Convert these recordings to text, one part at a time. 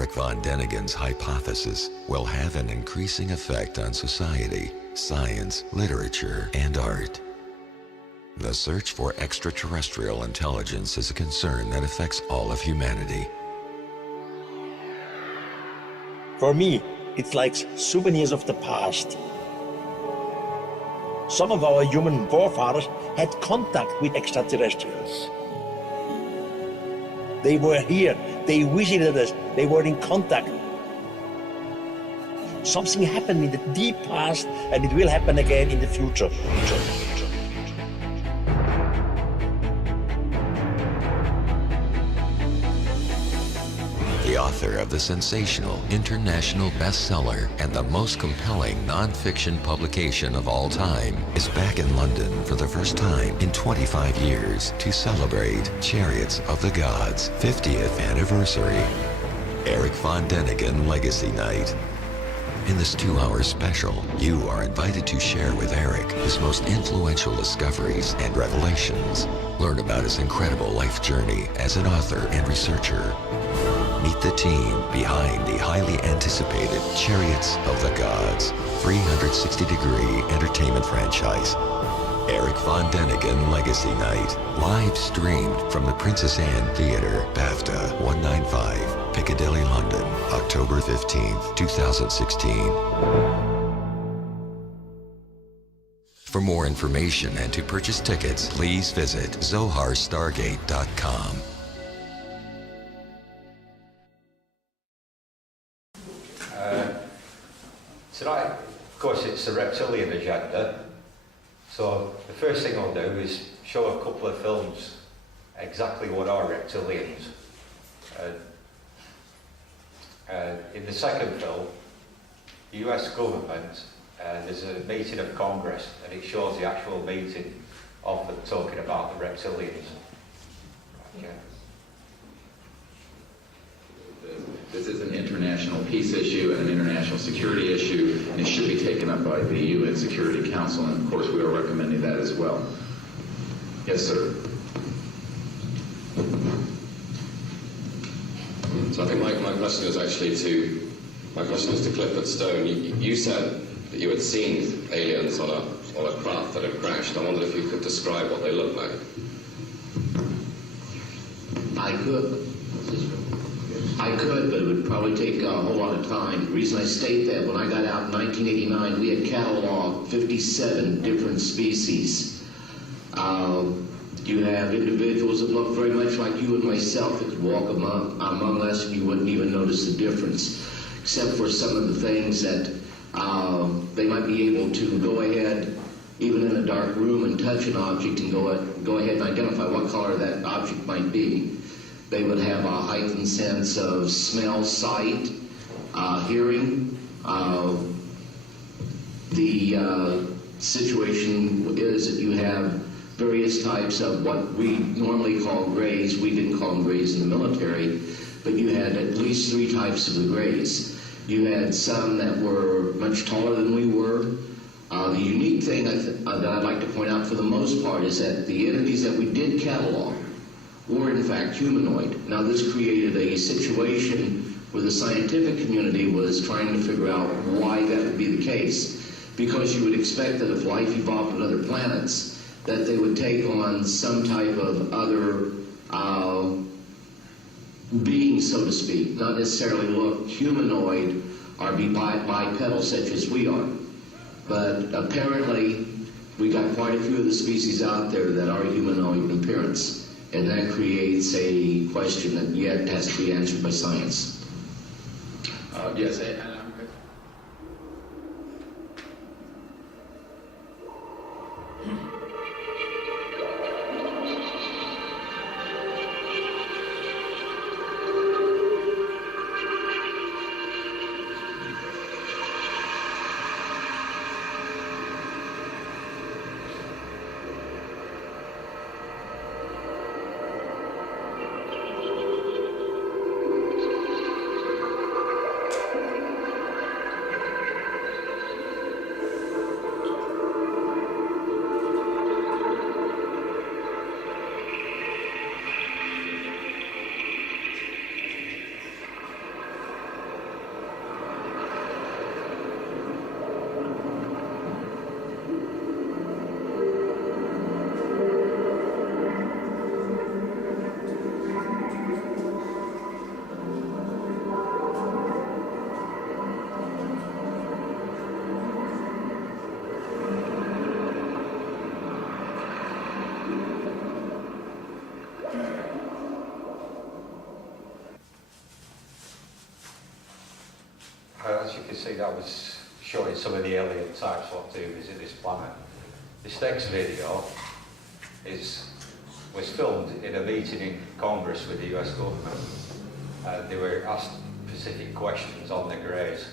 Eric von Däniken's hypothesis will have an increasing effect on society, science, literature, and art. The search for extraterrestrial intelligence is a concern that affects all of humanity. For me, it's like souvenirs of the past. Some of our human forefathers had contact with extraterrestrials. They were here, they visited us, they were in contact. Something happened in the deep past, and it will happen again in the future. The author of the sensational international bestseller and the most compelling non-fiction publication of all time is back in London for the first time in 25 years to celebrate Chariots of the Gods' 50th anniversary. Eric von Däniken Legacy Night. In this 2-hour special, you are invited to share with Eric his most influential discoveries and revelations. Learn about his incredible life journey as an author and researcher. Meet the team behind the highly anticipated Chariots of the Gods 360-degree entertainment franchise. Eric von Däniken Legacy Night, live streamed from the Princess Anne Theatre, BAFTA 195, Piccadilly, London, October 15th, 2016. For more information and to purchase tickets, please visit zoharstargate.com. Tonight, of course, it's the Reptilian agenda. So the first thing I'll do is show a couple of films exactly what are reptilians. In the second film, the US government, there's a meeting of Congress, and it shows the actual meeting of them talking about the reptilians. Okay. This is an international peace issue and an international security issue, and it should be taken up by the UN Security Council, and of course we are recommending that as well. Yes, sir. So I think my question is actually to Clifford Stone. You said that you had seen aliens on a craft that had crashed. I wondered if you could describe what they looked like. I could, but it would probably take a whole lot of time. The reason I state that, when I got out in 1989, we had cataloged 57 different species. You have individuals that look very much like you and myself that could walk among us and you wouldn't even notice the difference, except for some of the things that they might be able to go ahead, even in a dark room, and touch an object and go ahead and identify what color that object might be. They would have a heightened sense of smell, sight, hearing. The situation is that you have various types of what we normally call grays. We didn't call them grays in the military, but you had at least 3 types of the grays. You had some that were much taller than we were. The unique thing that I'd like to point out for the most part is that the entities that we did catalog were in fact humanoid. Now this created a situation where the scientific community was trying to figure out why that would be the case, because you would expect that if life evolved on other planets, that they would take on some type of other being, so to speak, not necessarily look humanoid or be bipedal such as we are. But apparently we got quite a few of the species out there that are humanoid in appearance, and that creates a question that yet has to be answered by science. Yes, as you can see, that was showing some of the alien types what do visit this planet. This next video was filmed in a meeting in Congress with the US government. They were asked specific questions on the greys,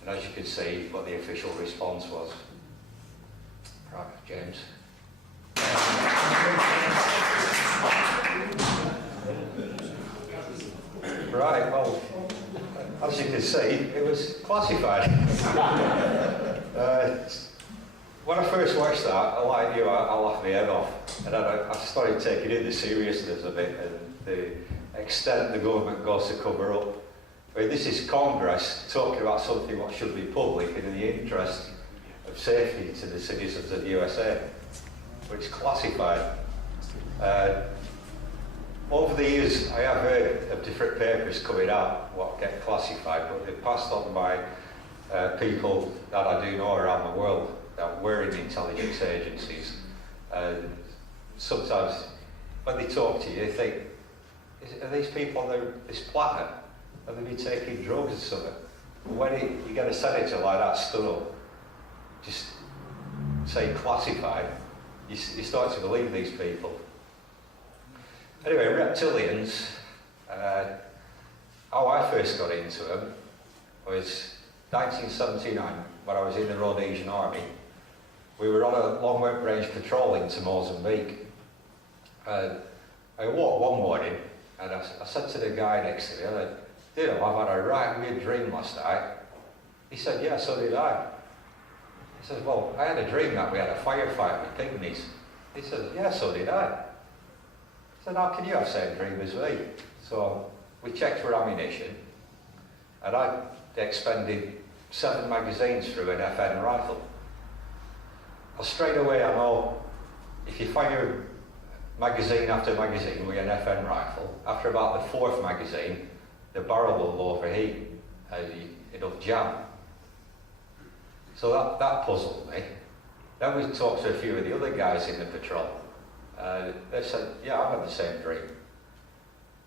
and as you can see what the official response was. Right, James. Right, well, as you can see, it was classified. When I first watched that, like you, I laughed my head off, and then I started taking in the seriousness of it and the extent the government goes to cover up. I mean, this is Congress talking about something what should be public and in the interest of safety to the citizens of the USA, which is classified. Over the years, I have heard of different papers coming out what get classified, but they're passed on by people that I do know around the world that were in intelligence agencies. Sometimes when they talk to you, you think, are these people on this planet? Have they been taking drugs or something? When you get a senator like that stood up, just say classified, you start to believe these people. Anyway, reptilians, how I first got into them was 1979, when I was in the Rhodesian Army. We were on a long-range patrol into Mozambique. I woke one morning and I said to the guy next to me, I said, "Dude, I've had a right weird dream last night." He said, "Yeah, so did I." He said, "Well, I had a dream that we had a firefight with pygmies." He said, "Yeah, so did I." I said, "How can you have the same dream as me?" So we checked for ammunition, and I expended 7 magazines through an FN rifle. Well, straight away I know if you fire magazine after magazine with an FN rifle, after about the 4th magazine, the barrel will overheat and it'll jam. So that puzzled me. Then we talked to a few of the other guys in the patrol. They said, "Yeah, I've had the same dream."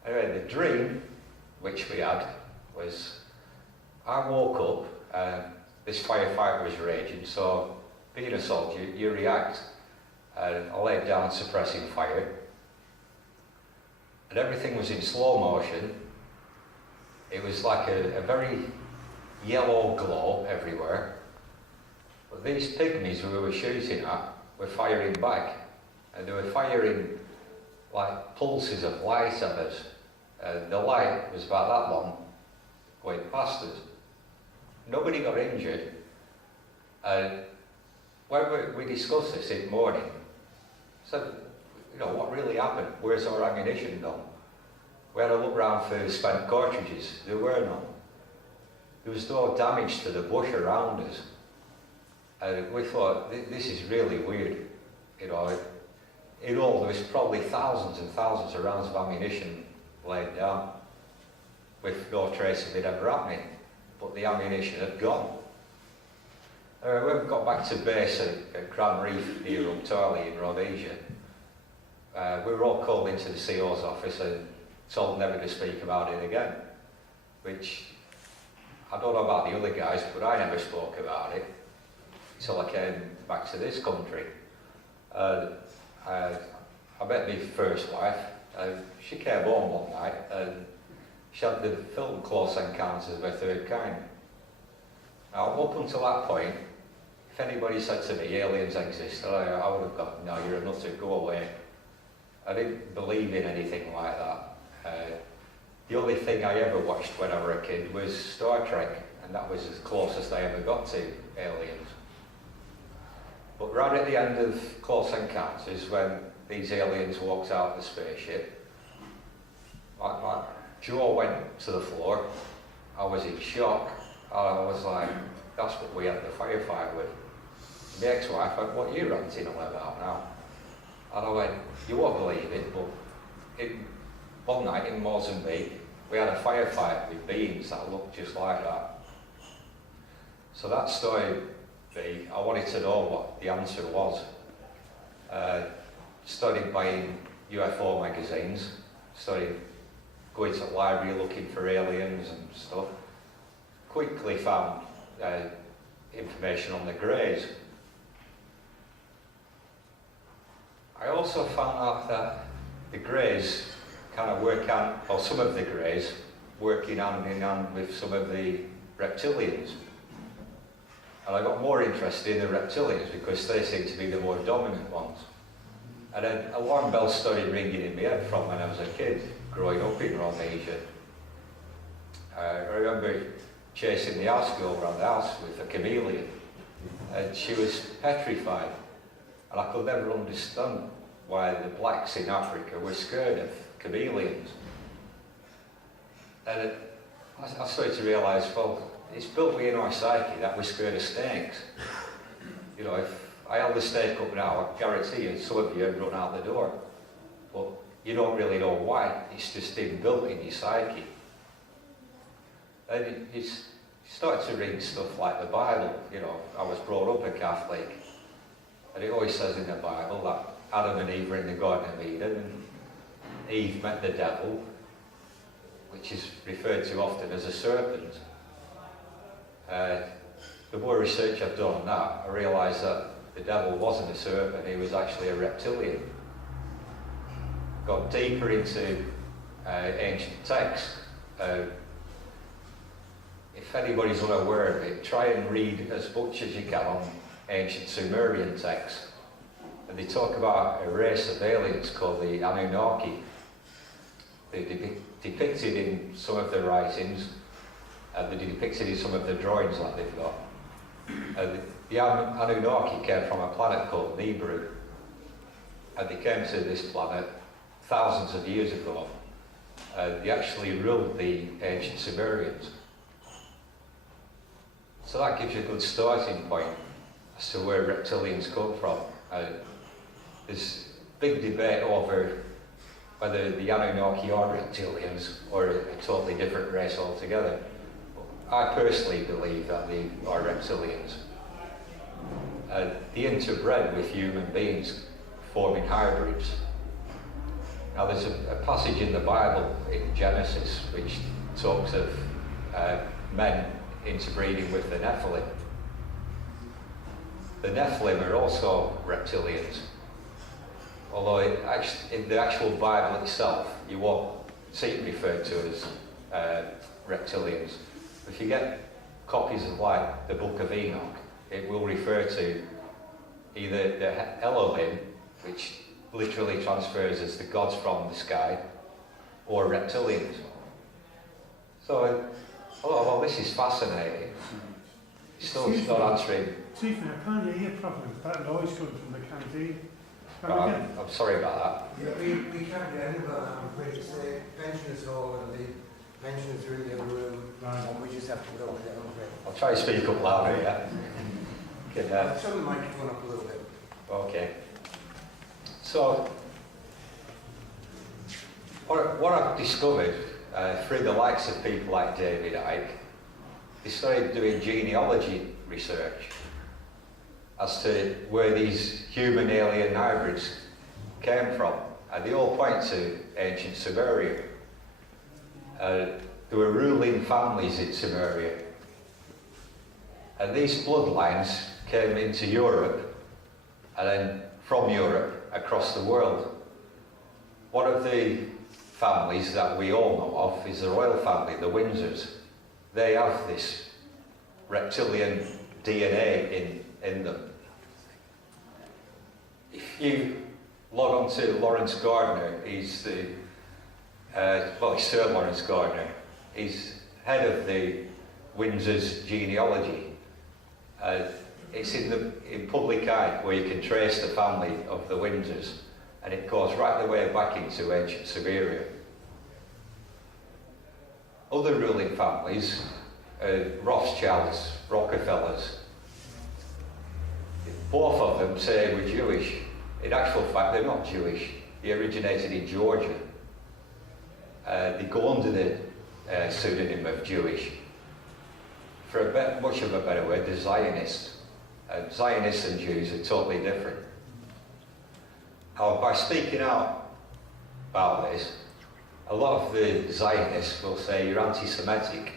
Anyway, the dream which we had was, I woke up and this firefight was raging, so being a soldier, you react, and I laid down suppressing fire, and everything was in slow motion. It was like a very yellow glow everywhere, but these pygmies we were shooting at were firing back, and they were firing like pulses of light at us, and the light was about that long going past us. Nobody got injured, and when we discussed this in the morning, I said, "You know, what really happened? Where's our ammunition gone?" We had a look round for spent cartridges. There were none. There was no damage to the bush around us. And we thought, this is really weird. You know, in all, there was probably thousands and thousands of rounds of ammunition laid down with no trace of it ever happening. But the ammunition had gone. When we got back to base at Grand Reef near Reptilian in Rhodesia, we were all called into the CO's office and told never to speak about it again, which I don't know about the other guys, but I never spoke about it until I came back to this country. I met my first wife, and she came home one night and she had the film Close Encounters of a Third Kind. Now, up until that point, if anybody said to me aliens exist, I would have gone, "No, you're a nutter, go away." I didn't believe in anything like that. The only thing I ever watched when I was a kid was Star Trek, and that was as closest I ever got to aliens. But right at the end of Close Encounters, when these aliens walked out of the spaceship, my jaw went to the floor. I was in shock. I was like, that's what we had the firefight with. My ex-wife went, "What are you ranting on about now?" And I went, "You won't believe it, but one night in Mozambique, we had a firefight with beings that looked just like that." So that story, I wanted to know what the answer was. Started buying UFO magazines, started going to the library looking for aliens and stuff. quickly found information on the Greys. I also found out that the Greys kind of work on, or some of the Greys, working hand in hand with some of the Reptilians. And I got more interested in the Reptilians because they seem to be the more dominant ones. And then alarm bells started ringing in my head from when I was a kid, growing up in Rhodesia. I remember chasing the house girl around the house with a chameleon, and she was petrified. And I could never understand why the blacks in Africa were scared of chameleons. And I started to realise, well, it's built within our psyche that we're scared of snakes. You know, if I held the snake up now, I guarantee you some of you would run out the door. But you don't really know why. It's just inbuilt in your psyche. And it's started to read stuff like the Bible. You know, I was brought up a Catholic, and it always says in the Bible that Adam and Eve were in the Garden of Eden, and Eve met the devil, which is referred to often as a serpent. The more research I've done on that, I realised that the devil wasn't a serpent, he was actually a reptilian. Got deeper into ancient texts. If anybody's unaware of it, try and read as much as you can on ancient Sumerian texts. And they talk about a race of aliens called the Anunnaki. They're depicted in some of the writings, and they're depicted in some of the drawings that they've got. The Anunnaki came from a planet called Nibiru, and they came to this planet thousands of years ago. They actually ruled the ancient Sumerians. So that gives you a good starting point as to where reptilians come from. There's big debate over whether the Anunnaki are reptilians or a totally different race altogether. I personally believe that they are reptilians. They interbred with human beings, forming hybrids. Now there's a passage in the Bible, in Genesis, which talks of men interbreeding with the Nephilim. The Nephilim are also reptilians, although in the actual Bible itself, you won't see it referred to as reptilians. If you get copies of like the Book of Enoch, it will refer to either the Elohim, which literally transfers as the gods from the sky, or reptilians. So, well, this is fascinating. Still not answering. Stephen, I can't hear you properly. That noise coming from the canteen. I'm sorry about that. Yeah, we can't get any of that. I'm afraid to say pensioners hall and the pensioners are in the other room, and we just have to go with it, I'm afraid. I'll try to speak up louder, yeah? Turn the microphone up a little bit. Okay. So, what I've discovered through the likes of people like David Icke, they started doing genealogy research as to where these human alien hybrids came from. And they all point to ancient Sumeria. There were ruling families in Sumeria. And these bloodlines came into Europe, and then from Europe across the world. One of the families that we all know of is the royal family, the Windsors. They have this reptilian DNA in them. If you log on to Lawrence Gardner, he's the, he's Sir Lawrence Gardner. He's head of the Windsor's genealogy. It's in public eye where you can trace the family of the Windsors, and it goes right the way back into ancient Sumeria. Other ruling families, Rothschilds, Rockefellers, both of them say we're Jewish. In actual fact, they're not Jewish. They originated in Georgia. They go under the pseudonym of Jewish. For much of a better word, they're Zionists. Zionists and Jews are totally different. By speaking out about this, a lot of the Zionists will say you're anti-Semitic.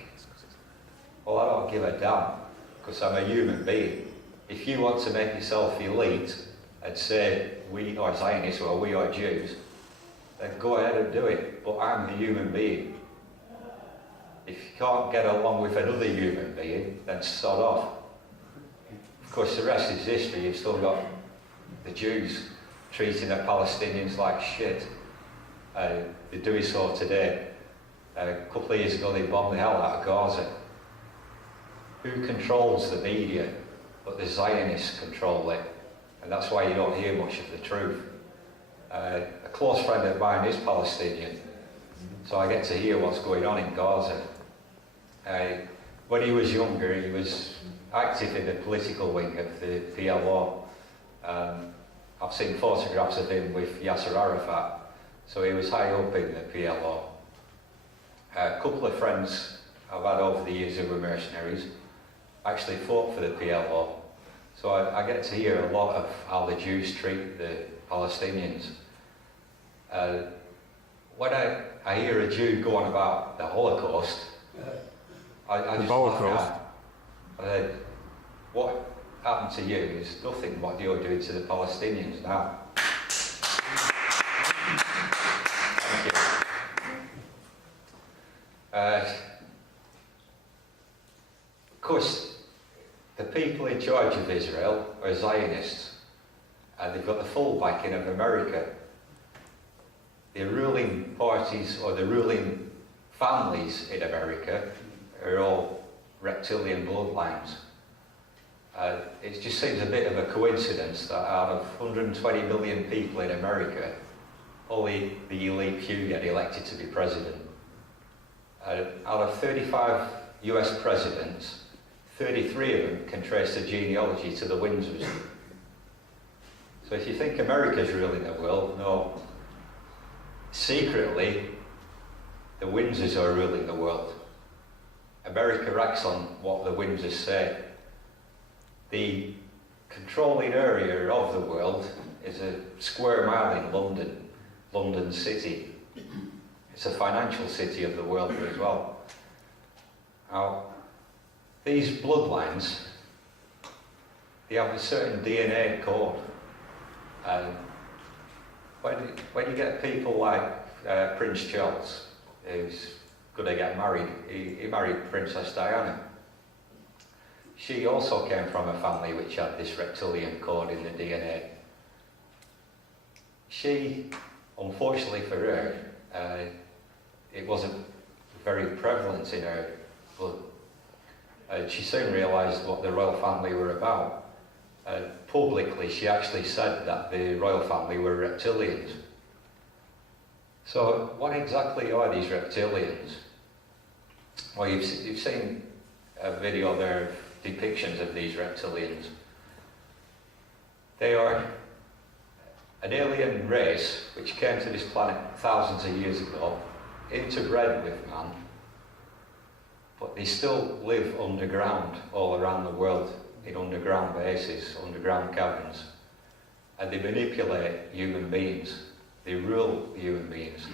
Well, I don't give a damn, because I'm a human being. If you want to make yourself elite and say we are Zionists or we are Jews, then go ahead and do it. But I'm a human being. If you can't get along with another human being, then sod off. Of course, the rest is history. You've still got the Jews treating the Palestinians like shit. They're doing so today. A couple of years ago, they bombed the hell out of Gaza. Who controls the media? But the Zionists control it. And that's why you don't hear much of the truth. A close friend of mine is Palestinian, so I get to hear what's going on in Gaza. When he was younger, he was active in the political wing of the PLO. I've seen photographs of him with Yasser Arafat, so he was high up in the PLO. A couple of friends I've had over the years who were mercenaries actually fought for the PLO, so I get to hear a lot of how the Jews treat the Palestinians. When I hear a Jew go on about the Holocaust, I just laugh at. What happened to you is nothing what you're doing to the Palestinians now. Thank you. Of course, the people in charge of Israel are Zionists, and they've got the full backing of America. The ruling parties or the ruling families in America are all reptilian bloodlines. It just seems a bit of a coincidence that out of 120 million people in America, only the elite few get elected to be president. Out of 35 US presidents, 33 of them can trace their genealogy to the Windsors. So if you think America's ruling the world, no. Secretly, the Windsors are ruling the world. America acts on what the Windsors say. The controlling area of the world is a square mile in London, London City. It's a financial city of the world as well. Now, these bloodlines, they have a certain DNA code. And when you get people like Prince Charles, who's going to get married, he married Princess Diana. She also came from a family which had this reptilian code in the DNA. She, unfortunately for her, it wasn't very prevalent in her blood. She soon realised what the royal family were about. Publicly, she actually said that the royal family were reptilians. So, what exactly are these reptilians? Well, you've seen a video there of depictions of these reptilians. They are an alien race which came to this planet thousands of years ago, interbred with man, but they still live underground all around the world, in underground bases, underground caverns, and they manipulate human beings. They rule human beings.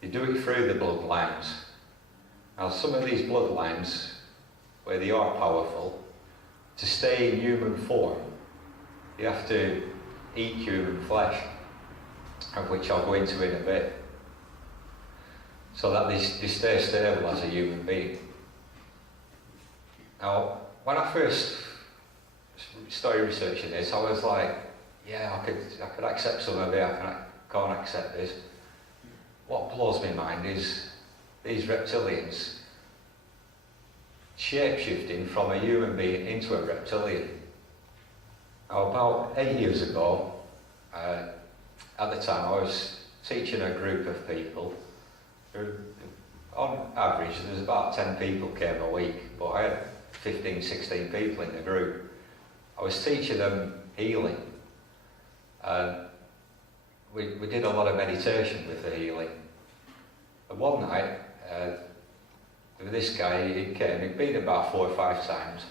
They do it through the bloodlines. Now, some of these bloodlines, where they are powerful, to stay in human form, you have to eat human flesh, of which I'll go into in a bit, so that they stay stable as a human being. Now, when I first started researching this, I was like, yeah, I could accept some of it, I can't accept this. What blows my mind is these reptilians shape-shifting from a human being into a reptilian. Now, about 8 years ago, at the time I was teaching a group of people who, on average, there was about 10 people came a week, but I had 15, 16 people in the group. I was teaching them healing, and we did a lot of meditation with the healing. And one night, this guy, he came, he'd been about 4 or 5 times.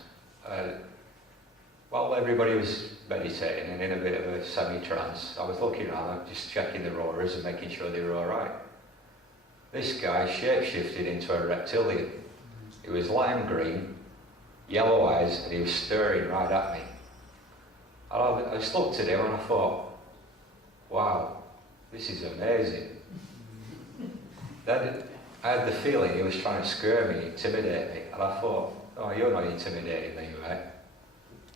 While everybody was meditating and in a bit of a semi-trance, I was looking around, just checking the roars and making sure they were all right. This guy shape-shifted into a reptilian. He was lime green, yellow eyes, and he was staring right at me. And I just looked at him and I thought, wow, this is amazing. Then I had the feeling he was trying to scare me, intimidate me, and I thought, oh, you're not intimidating me, right?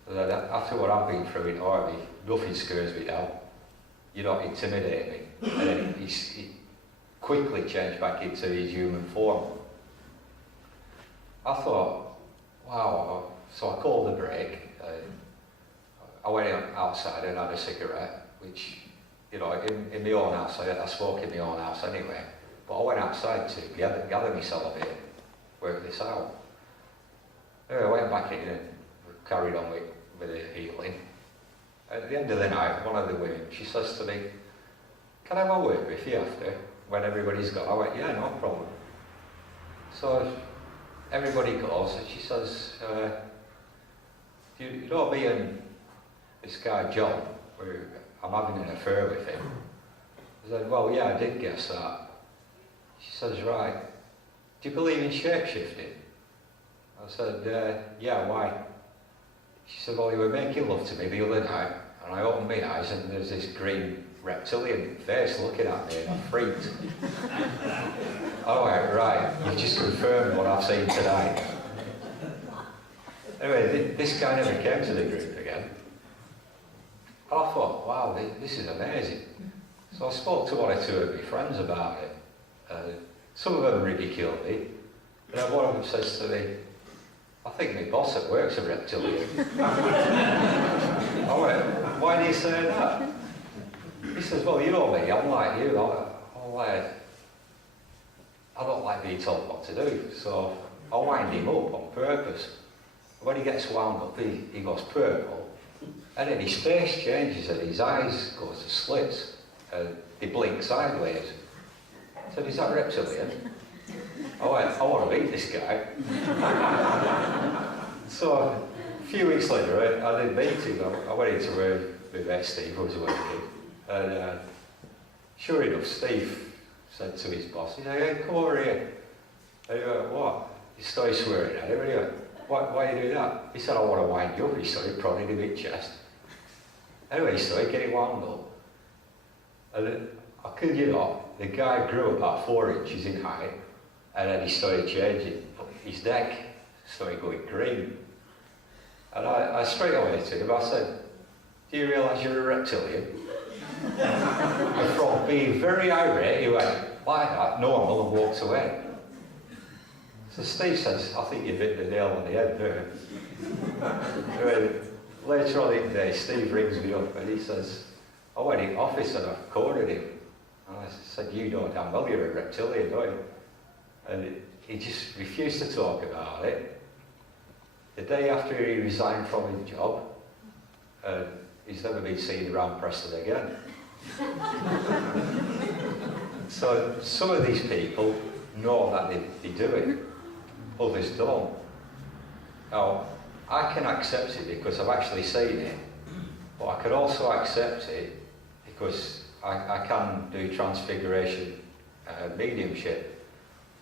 Then after what I've been through in army, nothing scares me now. You're not intimidating me. And then he quickly changed back into his human form. I thought, wow, so I called a break. I went outside and had a cigarette, which, you know, in my own house, I smoke in my own house anyway, but I went outside to gather myself a bit, work this out. Anyway, I went back in and carried on with the healing. At the end of the night, one of the women, she says to me, can I have a word with you after, when everybody's gone? I went, yeah, no problem. So everybody goes, and she says, you know me and this guy John, I'm having an affair with him. I said, well, yeah, I did guess that. She says, right, do you believe in shape-shifting? I said, yeah, why? She said, well, you were making love to me the other night, and I opened my eyes, and there's this green reptilian face looking at me, and I freaked. I went, right, you just confirmed what I've seen tonight. Anyway, this guy never came to the group again. And I thought, wow, this is amazing. So I spoke to one or two of my friends about it. Some of them ridiculed me, and then one of them says to me, I think my boss at work's a reptilian. I went, why do you say that? He says, well, you know me, I'm like you. I don't like being told what to do, so I wind him up on purpose. When he gets wound up, he goes purple, and then his face changes and his eyes go to slits, and they blink sideways. I said, is that reptilian? I went, I want to meet this guy. So a few weeks later, I did meet him. I went into where my mate Steve was working, and sure enough, Steve said to his boss, he said, hey, come over here. And he went, what? He started swearing at him, and he went, why are you doing that? He said, I want to wind you up. He started prodding him in the chest. Anyway, he started getting wound up. And I kid you not, the guy grew about 4 inches in height, and then he started changing. His neck started going green. And I straight away to him, I said, do you realise you're a reptilian? And from being very irate, he went, like that, normal, and walked away. So Steve says, I think you've hit the nail on the head there. Anyway, later on in the day, Steve rings me up and he says, I went in the office and I cornered him. And I said, you know damn well you're a reptilian, don't you? And he just refused to talk about it. The day after he resigned from his job, he's never been seen around Preston again. So some of these people know that they do it, others don't. Now, I can accept it because I've actually seen it, but I can also accept it because I can do transfiguration mediumship,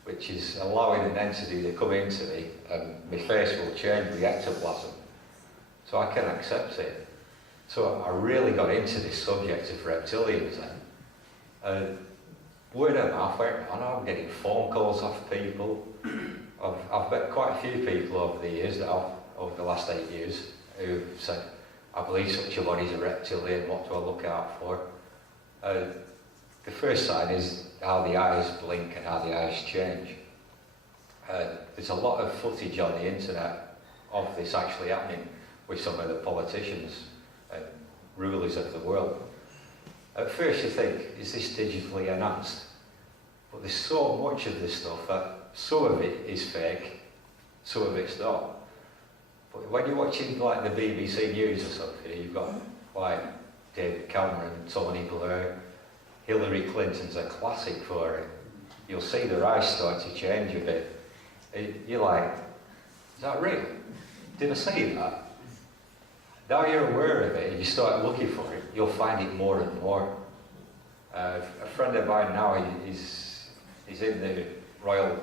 which is allowing an entity to come into me and my face will change with ectoplasm. So I can accept it. So I really got into this subject of reptilians then. Word of mouth went around, I'm getting phone calls off people. I've met quite a few people over the years now, over the last 8 years, who said, I believe such a body's a reptilian, what do I look out for? The first sign is how the eyes blink and how the eyes change. There's a lot of footage on the internet of this actually happening with some of the politicians and rulers of the world. At first you think, is this digitally enhanced? But there's so much of this stuff that some of it is fake, some of it's not. But when you're watching like the BBC News or something, you've got like David Cameron, Tony Blair, Hillary Clinton's a classic for it. You'll see their eyes start to change a bit. You're like, is that real? Did I see that? Now you're aware of it and you start looking for it, you'll find it more and more. A friend of mine now, he's in the Royal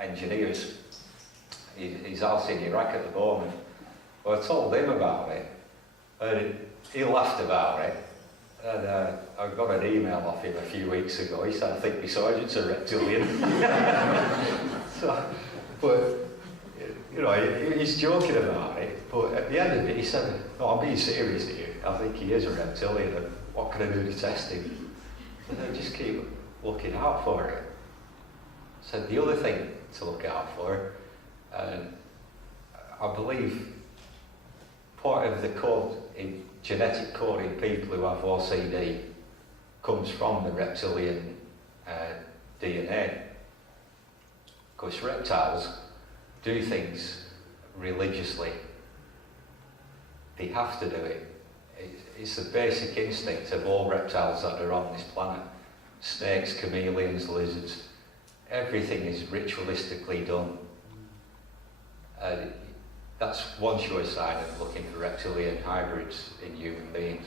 Engineers, He's out in Iraq at the moment. Well, I told him about it, and he laughed about it. And I got an email off him a few weeks ago. He said, I think my sergeant's a reptilian. So, but, you know, he's joking about it. But at the end of it, he said, no, I'm being serious here. I think he is a reptilian, and what can I do to test him? And I just keep looking out for it. So the other thing to look out for, I believe part of the code in genetic code in people who have OCD comes from the reptilian DNA. Because reptiles do things religiously. They have to do it. It's the basic instinct of all reptiles that are on this planet. Snakes, chameleons, lizards. Everything is ritualistically done. That's one sure sign of looking for reptilian hybrids in human beings.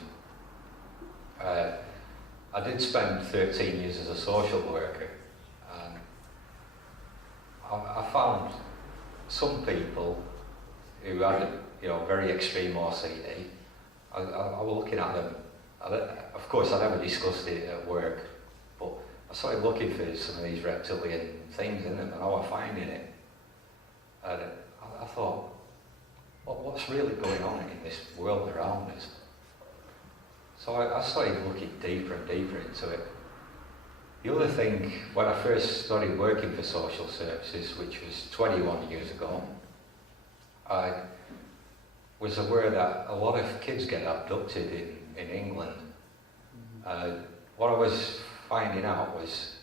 I did spend 13 years as a social worker, and I found some people who had, very extreme OCD. I was looking at them. Of course, I never discussed it at work, but I started looking for some of these reptilian things in them, and I was finding it. And I thought, what's really going on in this world around us? So I started looking deeper and deeper into it. The other thing, when I first started working for social services, which was 21 years ago, I was aware that a lot of kids get abducted in England. What I was finding out was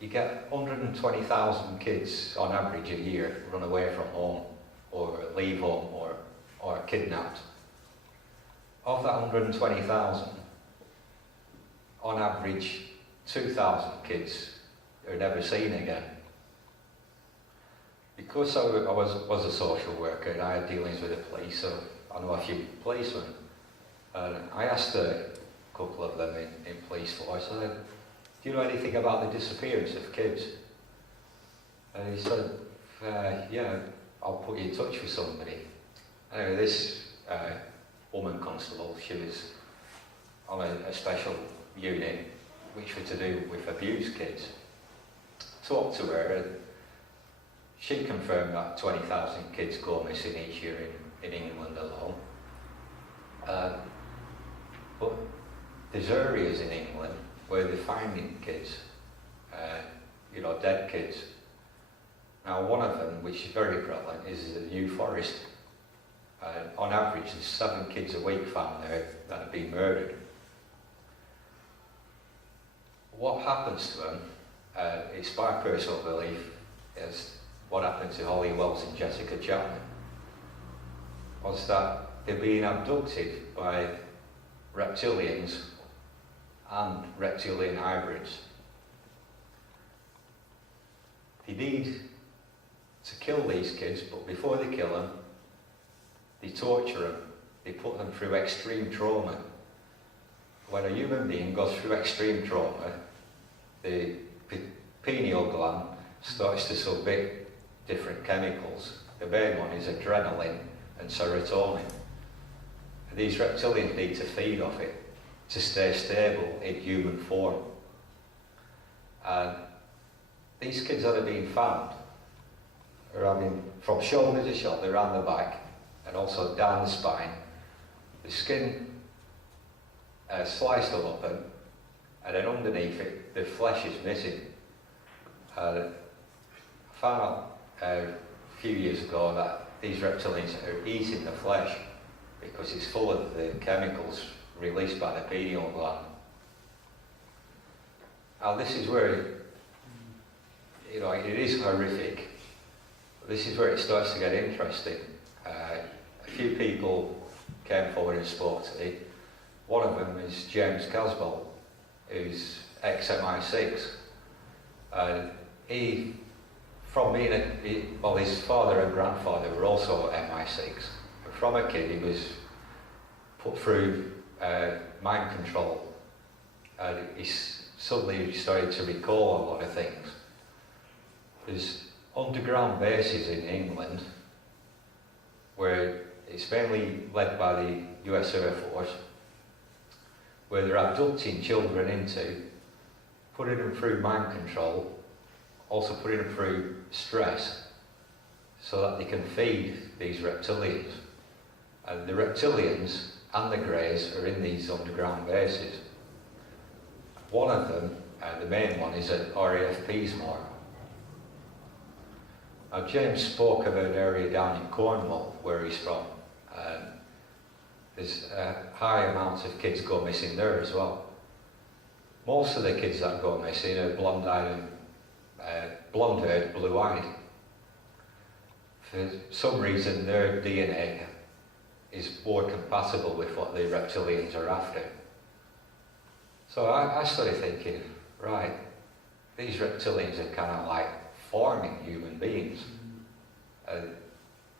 you get 120,000 kids on average a year run away from home or leave home or are kidnapped. Of that 120,000, on average 2,000 kids are never seen again. Because I was a social worker and I had dealings with the police, so I know a few policemen. And I asked a couple of them in police force, I said, do you know anything about the disappearance of kids? And he said, yeah, I'll put you in touch with somebody. Anyway, this woman constable, she was on a special unit which were to do with abused kids. Talked to her, and she confirmed that 20,000 kids go missing each year in England alone. But there's areas in England where they're finding kids, dead kids. Now, one of them, which is very prevalent, is the New Forest. On average, there's 7 kids a week found there that have been murdered. What happens to them, it's my personal belief, is what happened to Holly Wells and Jessica Chapman, was that they're being abducted by reptilians and reptilian hybrids. They need to kill these kids, but before they kill them, they torture them, they put them through extreme trauma. When a human being goes through extreme trauma, the pineal gland starts to submit different chemicals. The main one is adrenaline and serotonin. These reptilians need to feed off it to stay stable in human form. And these kids that are being found are having, from shoulder to shoulder, around the back, and also down the spine, the skin sliced open, and then underneath it, the flesh is missing. I found out a few years ago that these reptilians are eating the flesh because it's full of the chemicals released by the pineal gland. Now, this is where, it is horrific. This is where it starts to get interesting. A few people came forward and spoke to me. One of them is James Caswell, who's ex-MI6. He, from being his father and grandfather were also MI6. And from a kid, he was put through mind control. He suddenly started to recall a lot of things. underground bases in England where it's mainly led by the US Air Force, where they're abducting children into, putting them through mind control, also putting them through stress, so that they can feed these reptilians. And the reptilians and the greys are in these underground bases. One of them, the main one, is at RAF Peasmore. Now, James spoke of an area down in Cornwall where he's from. There's a high amount of kids go missing there as well. Most of the kids that go missing are blonde-eyed and blonde-haired, blue-eyed. For some reason, their DNA is more compatible with what the reptilians are after. So I started thinking, right, these reptilians are kind of like forming human beings.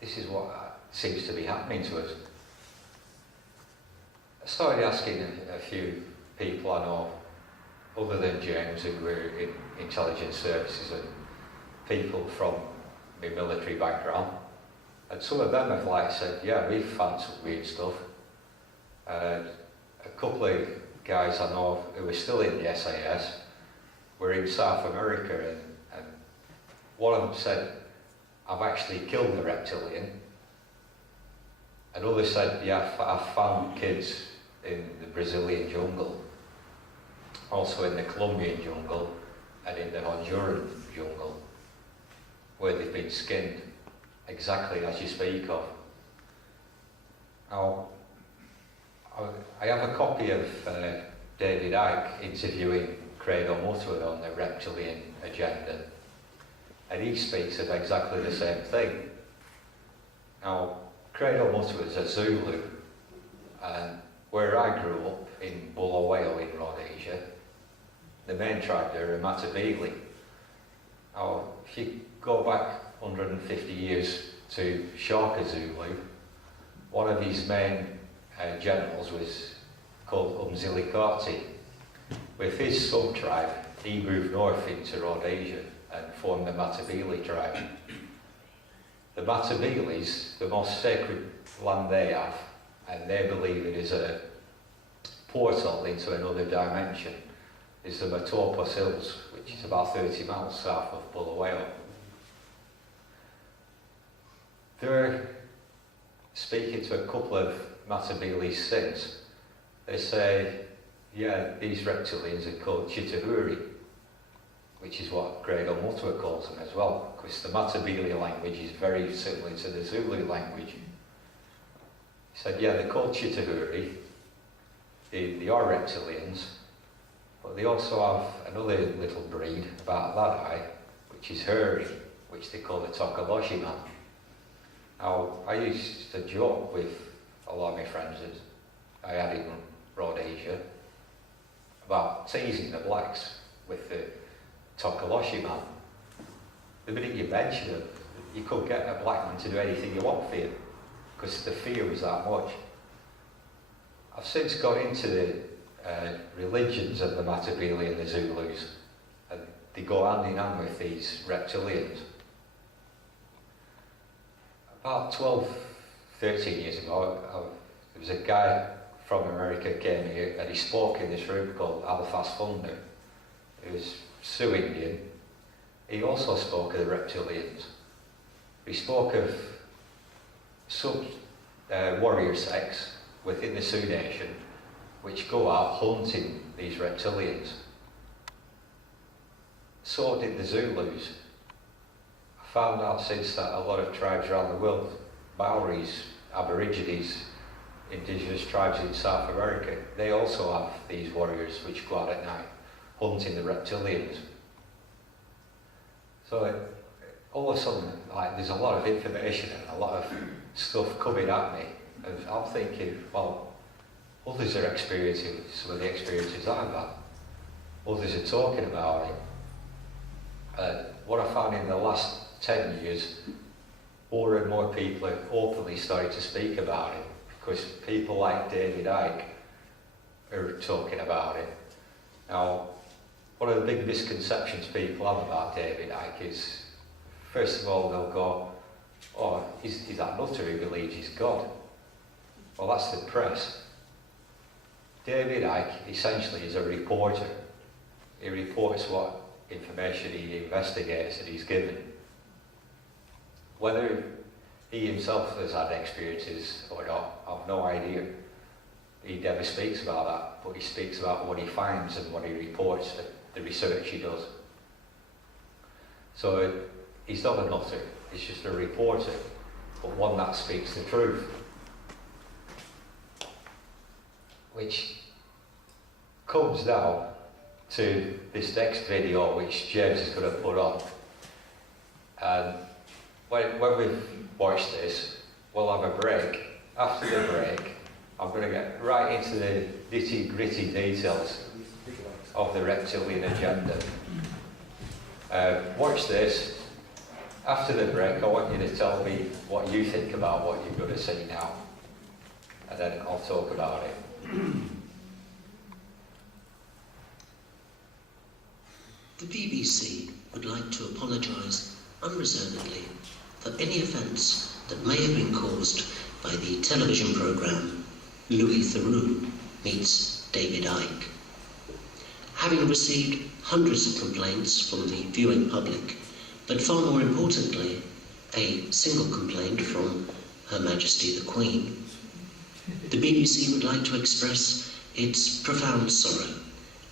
This is what seems to be happening to us. I started asking a few people I know, other than James, who were in intelligence services, and people from my military background. And some of them have said, yeah, we've found some weird stuff. A couple of guys I know who were still in the SAS were in South America, and one of them said, I've actually killed a reptilian. Another said, yeah, I've found kids in the Brazilian jungle, also in the Colombian jungle, and in the Honduran jungle, where they've been skinned, exactly as you speak of. Now, I have a copy of David Icke interviewing Craig O'Mutwood on the reptilian agenda, and he speaks of exactly the same thing. Now, Craig O'Mutwood is a Zulu, and where I grew up in Bulawayo in Rhodesia, the main tribe there are Matabele. Now, if you go back 150 years to Shaka Zulu, one of his main generals was called Umzilikati. With his sub-tribe, he moved north into Rhodesia and formed the Matabele tribe. The Matabeles, the most sacred land they have, and they believe it is a portal into another dimension, is the Matopos Hills, which is about 30 miles south of Bulawayo. They're speaking to a couple of Matabeles since. They say, yeah, these reptilians are called Chitahuri, which is what Craig O'Mutwood calls them as well, because the Matabele language is very similar to the Zulu language. He said, yeah, they're called Chitahuri, they are reptilians, but they also have another little breed about that eye, which is Huri, which they call the Tokoloshi man. Now, I used to joke with a lot of my friends that I had in Rhodesia about teasing the blacks with the Tokoloshi man. The minute you mention them, you could get a black man to do anything you want for you, because the fear was that much. I've since got into the religions of the Matabele and the Zulus, and they go hand in hand with these reptilians. About 12, 13 years ago, there was a guy from America came here, and he spoke in this room called Alphas Funder. He was Sioux Indian. He also spoke of the reptilians. He spoke of warrior sects within the Sioux Nation, which go out hunting these reptilians. So did the Zulus. I found out since that a lot of tribes around the world, Maoris, Aborigines, indigenous tribes in South America, they also have these warriors which go out at night hunting the reptilians. So all of a sudden, there's a lot of information and a lot of stuff coming at me, and I'm thinking, well, others are experiencing some of the experiences I've had. Others are talking about it. What I found in the last 10 years, more and more people are openly starting to speak about it, because people like David Icke are talking about it. Now, one of the big misconceptions people have about David Icke is, first of all they'll go, oh, is that nutter who believes he's God? Well, that's the press. David Icke essentially is a reporter. He reports what information he investigates and he's given. Whether he himself has had experiences or not, I've no idea. He never speaks about that, but he speaks about what he finds and what he reports, the research he does. So he's not a nutter, he's just a reporter, but one that speaks the truth. Which comes now to this next video which James is going to put on. And when we've watched this, we'll have a break. After the break, I'm going to get right into the nitty-gritty details of the reptilian agenda. Watch this. After the break, I want you to tell me what you think about what you're going to see now. And then I'll talk about it. The BBC would like to apologise unreservedly for any offence that may have been caused by the television programme Louis Theroux Meets David Icke. Having received hundreds of complaints from the viewing public, but far more importantly, a single complaint from Her Majesty the Queen, the BBC would like to express its profound sorrow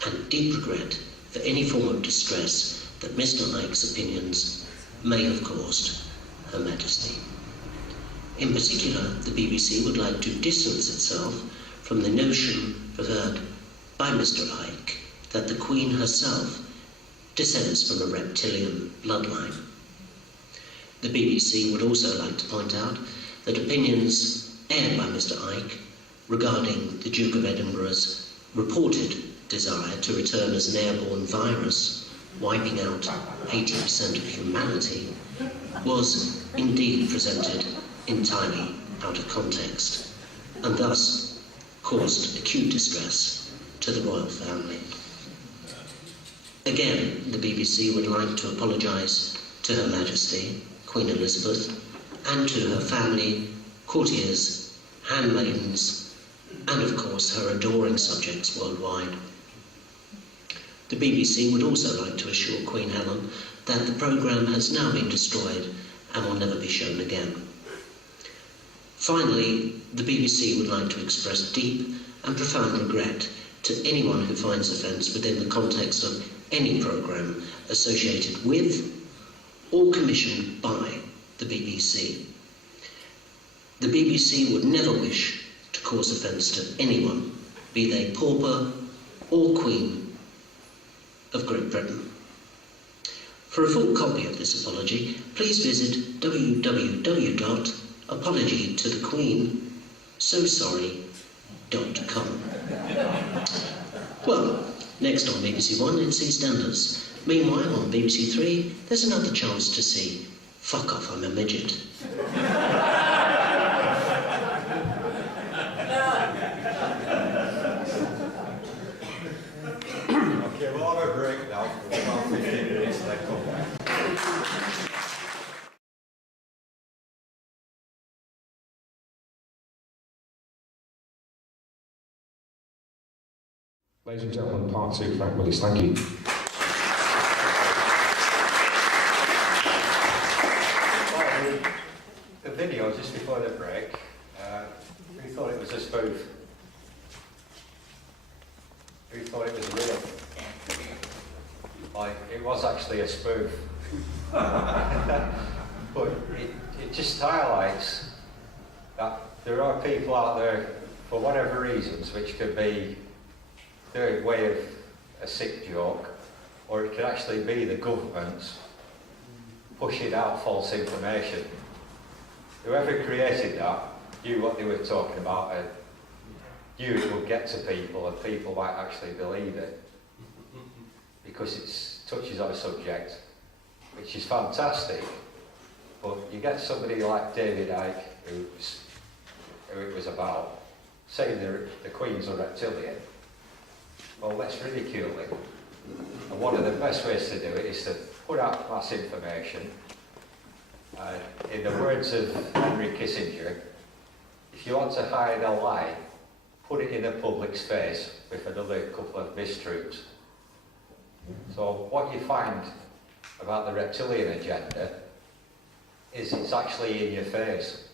and deep regret for any form of distress that Mr. Icke's opinions may have caused Her Majesty. In particular, the BBC would like to distance itself from the notion preferred by Mr. Icke that the Queen herself descends from a reptilian bloodline. The BBC would also like to point out that opinions aired by Mr. Icke regarding the Duke of Edinburgh's reported desire to return as an airborne virus, wiping out 80% of humanity, was indeed presented entirely out of context, and thus caused acute distress to the royal family. Again, the BBC would like to apologise to Her Majesty, Queen Elizabeth, and to her family, courtiers, handmaidens, and of course her adoring subjects worldwide. The BBC would also like to assure Queen Helen that the programme has now been destroyed and will never be shown again. Finally, the BBC would like to express deep and profound regret to anyone who finds offence within the context of any programme associated with or commissioned by the BBC. The BBC would never wish to cause offence to anyone, be they pauper or Queen of Great Britain. For a full copy of this apology, please visit www.apologytothequeen.com. Well, next on BBC One, it's EastEnders. Meanwhile, on BBC Three, there's another chance to see Fuck Off, I'm a Midget. Okay, we'll have a break now for about 15 minutes and then come back. Ladies and gentlemen, part two, Frank Willis, thank you. The video just before the break, we thought it was a spoof. We thought it was real. Like, it was actually a spoof. But it just highlights that there are people out there, for whatever reasons, which could be their way of a sick joke, or it could actually be the government pushing out false information. Whoever created that knew what they were talking about and knew it would get to people and people might actually believe it because it touches on a subject which is fantastic, but you get somebody like David Icke who it was about saying the Queen's a reptilian. Well, let's ridicule him. And one of the best ways to do it is to put out mass information In the words of Henry Kissinger, if you want to hide a lie, put it in the public's face with another couple of mistruths. So what you find about the reptilian agenda is it's actually in your face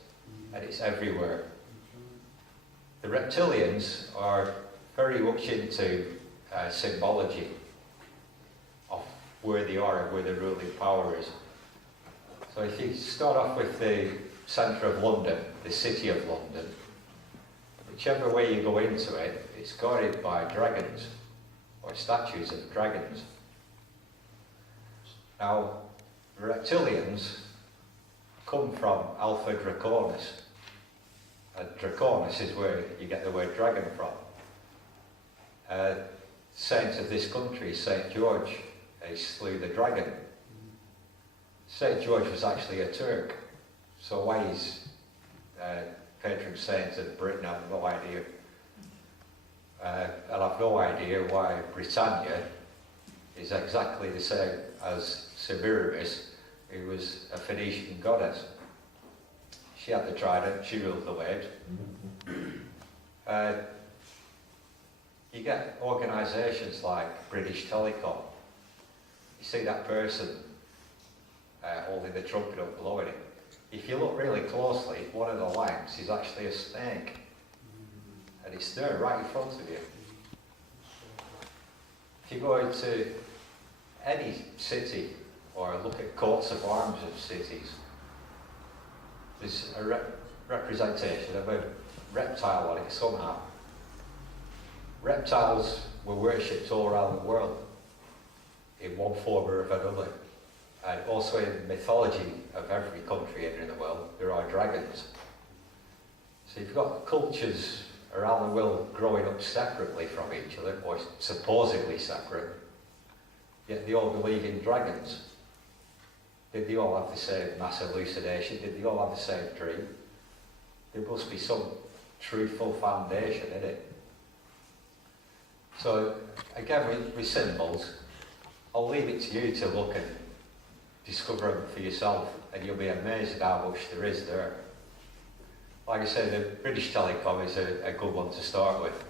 and it's everywhere. The reptilians are very much into symbology of where they are and where the ruling power is. So if you start off with the centre of London, the city of London, whichever way you go into it, it's guarded by dragons, or statues of dragons. Now, the reptilians come from Alpha Draconis, and Draconis is where you get the word dragon from. Saint of this country, St. George, he slew the dragon. St. George was actually a Turk, so why he's patron saint of Britain, I have no idea. And I've no idea why Britannia is exactly the same as Semiramis, who was a Phoenician goddess. She had the trident, she ruled the waves. You get organisations like British Telecom. You see that person holding the trumpet up, blowing it. If you look really closely, one of the lamps is actually a snake. And it's there right in front of you. If you go into any city or look at coats of arms of cities, there's a representation of a reptile on it somehow. Reptiles were worshipped all around the world in one form or another. And also in the mythology of every country in the world, there are dragons. So you've got cultures around the world growing up separately from each other, or supposedly separate, yet they all believe in dragons. Did they all have the same mass hallucination? Did they all have the same dream? There must be some truthful foundation in it. So again, with symbols, I'll leave it to you to look and discover them for yourself, and you'll be amazed at how much there is there. Like I say, the British Telecom is a good one to start with.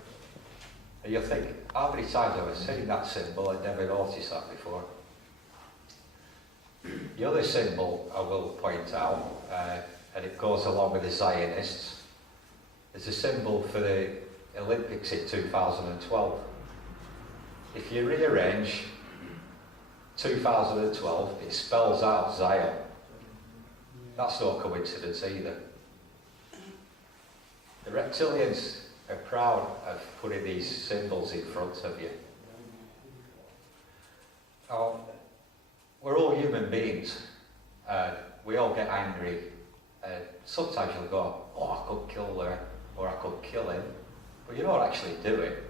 And you'll think, how many times have I seen that symbol and never noticed that before? The other symbol I will point out, and it goes along with the Zionists, is a symbol for the Olympics in 2012. If you rearrange 2012, it spells out Zion. That's no coincidence either. The reptilians are proud of putting these symbols in front of you. Now, we're all human beings. We all get angry. Sometimes you'll go, oh, I could kill her, or I could kill him. But you don't actually do it.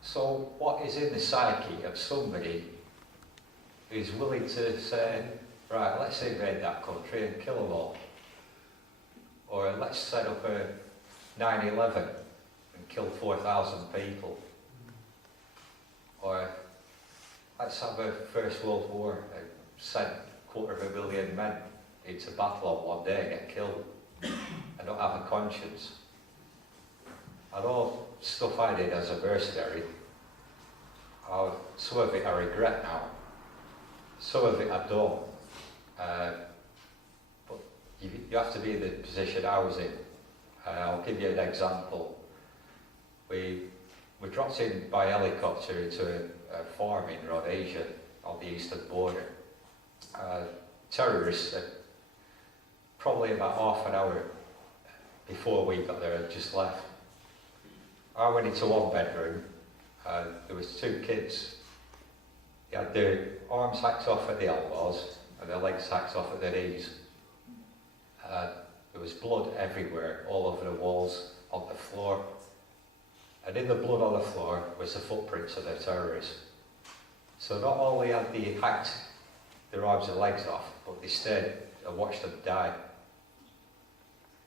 So what is in the psyche of somebody who's willing to say, right, let's invade that country and kill them all? Or let's set up a 9/11 and kill 4,000 people? Or let's have a First World War and send 250,000 men into battle on one day and get killed and not have a conscience. And all stuff I did as a mercenary, some of it I regret now, some of it I don't. But you have to be in the position I was in. I'll give you an example. We dropped in by helicopter into a farm in Rhodesia on the eastern border. Terrorists, probably about half an hour before we got there, had just left. I went into one bedroom, there was two kids. They had their arms hacked off at the elbows and their legs hacked off at their knees. There was blood everywhere, all over the walls, on the floor. And in the blood on the floor was the footprints of the terrorists. So not only had they hacked their arms and legs off, but they stayed and watched them die.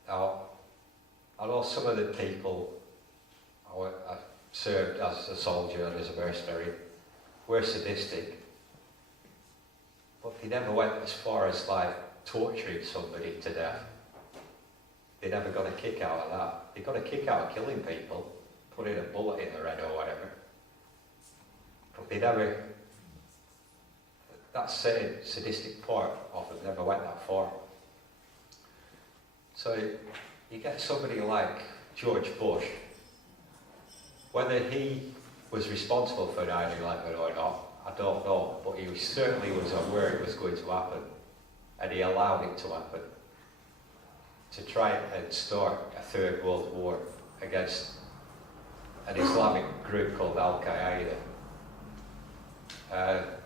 Now, I know some of the people I served as a soldier and as a mercenary were sadistic, but they never went as far as like torturing somebody to death. They never got a kick out of that. They got a kick out of killing people, putting a bullet in their head or whatever. But they never, that sadistic part of them never went that far. So you get somebody like George Bush, whether he was responsible for 9/11 or not, I don't know, but he certainly was aware it was going to happen, and he allowed it to happen, to try and start a third world war against an Islamic group called Al-Qaeda.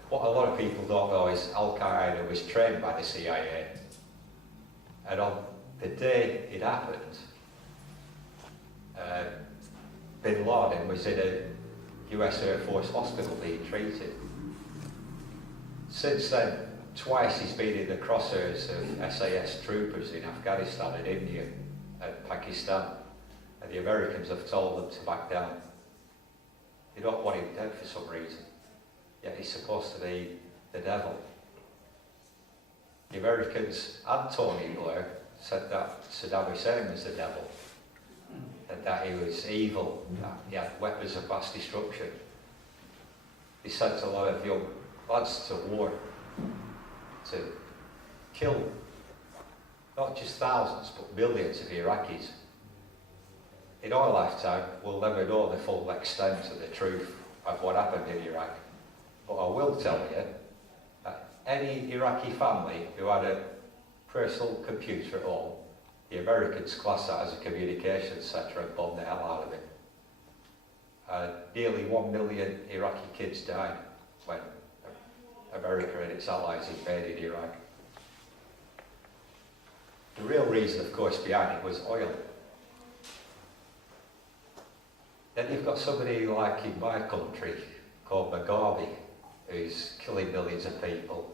What a lot of people don't know is Al-Qaeda was trained by the CIA, and on the day it happened, Bin Laden was in a US Air Force hospital being treated. Since then, twice he's been in the crosshairs of SAS troopers in Afghanistan and India and Pakistan, and the Americans have told them to back down. They don't want him dead for some reason, yet he's supposed to be the devil. The Americans and Tony Blair said that Saddam Hussein was the devil, and that he was evil, that he had weapons of mass destruction. He sent a lot of young lads to war to kill not just thousands but millions of Iraqis. In our lifetime, we'll never know the full extent of the truth of what happened in Iraq. But I will tell you that any Iraqi family who had a personal computer at home, the Americans class that as a communications centre and bombed the hell out of it. Nearly 1 million Iraqi kids died when America and its allies invaded Iraq. The real reason, of course, behind it was oil. Then you've got somebody like in my country called Mugabe, who's killing millions of people.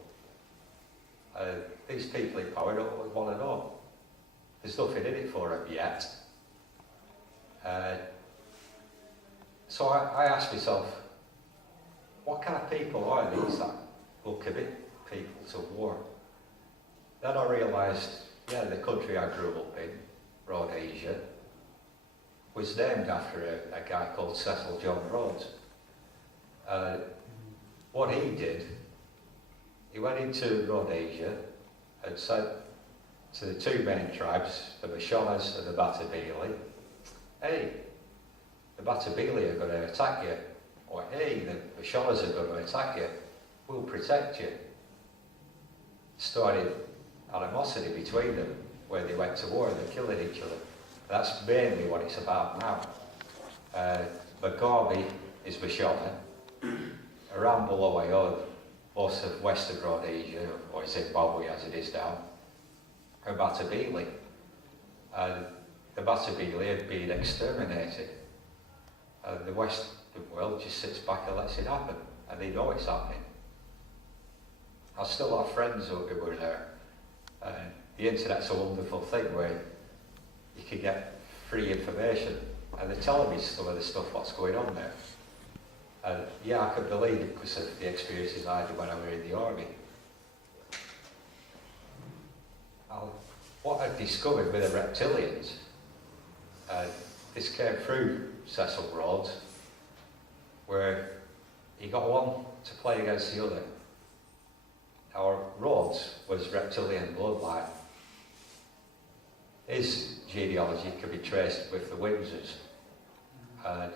These people in power don't want to know. There's nothing in it for them yet. So I asked myself, what kind of people are these that will commit people to war? Then I realised, yeah, the country I grew up in, Rhodesia, was named after a guy called Cecil John Rhodes. What he did, he went into Rhodesia and said to the two main tribes, the Mashonas and the Matabele, hey, the Matabele are going to attack you, or hey, the Mashonas are going to attack you, we'll protect you. Started animosity between them, where they went to war and they're killing each other. That's mainly what it's about now. Mugabe is Mashona, around Bulawayo, most of Western Rhodesia, or Zimbabwe as it is now, are Matabele. And the Matabele had been exterminated. And the Western world just sits back and lets it happen, and they know it's happening. I still have friends who were there. The internet's a wonderful thing where you can get free information, and they're telling me some of the stuff what's going on there. And yeah, I can believe it because of the experiences I had when I was in the army. What I discovered with the Reptilians, this came through Cecil Rhodes, where he got one to play against the other. Our Rhodes was reptilian bloodline. His genealogy could be traced with the Windsors. And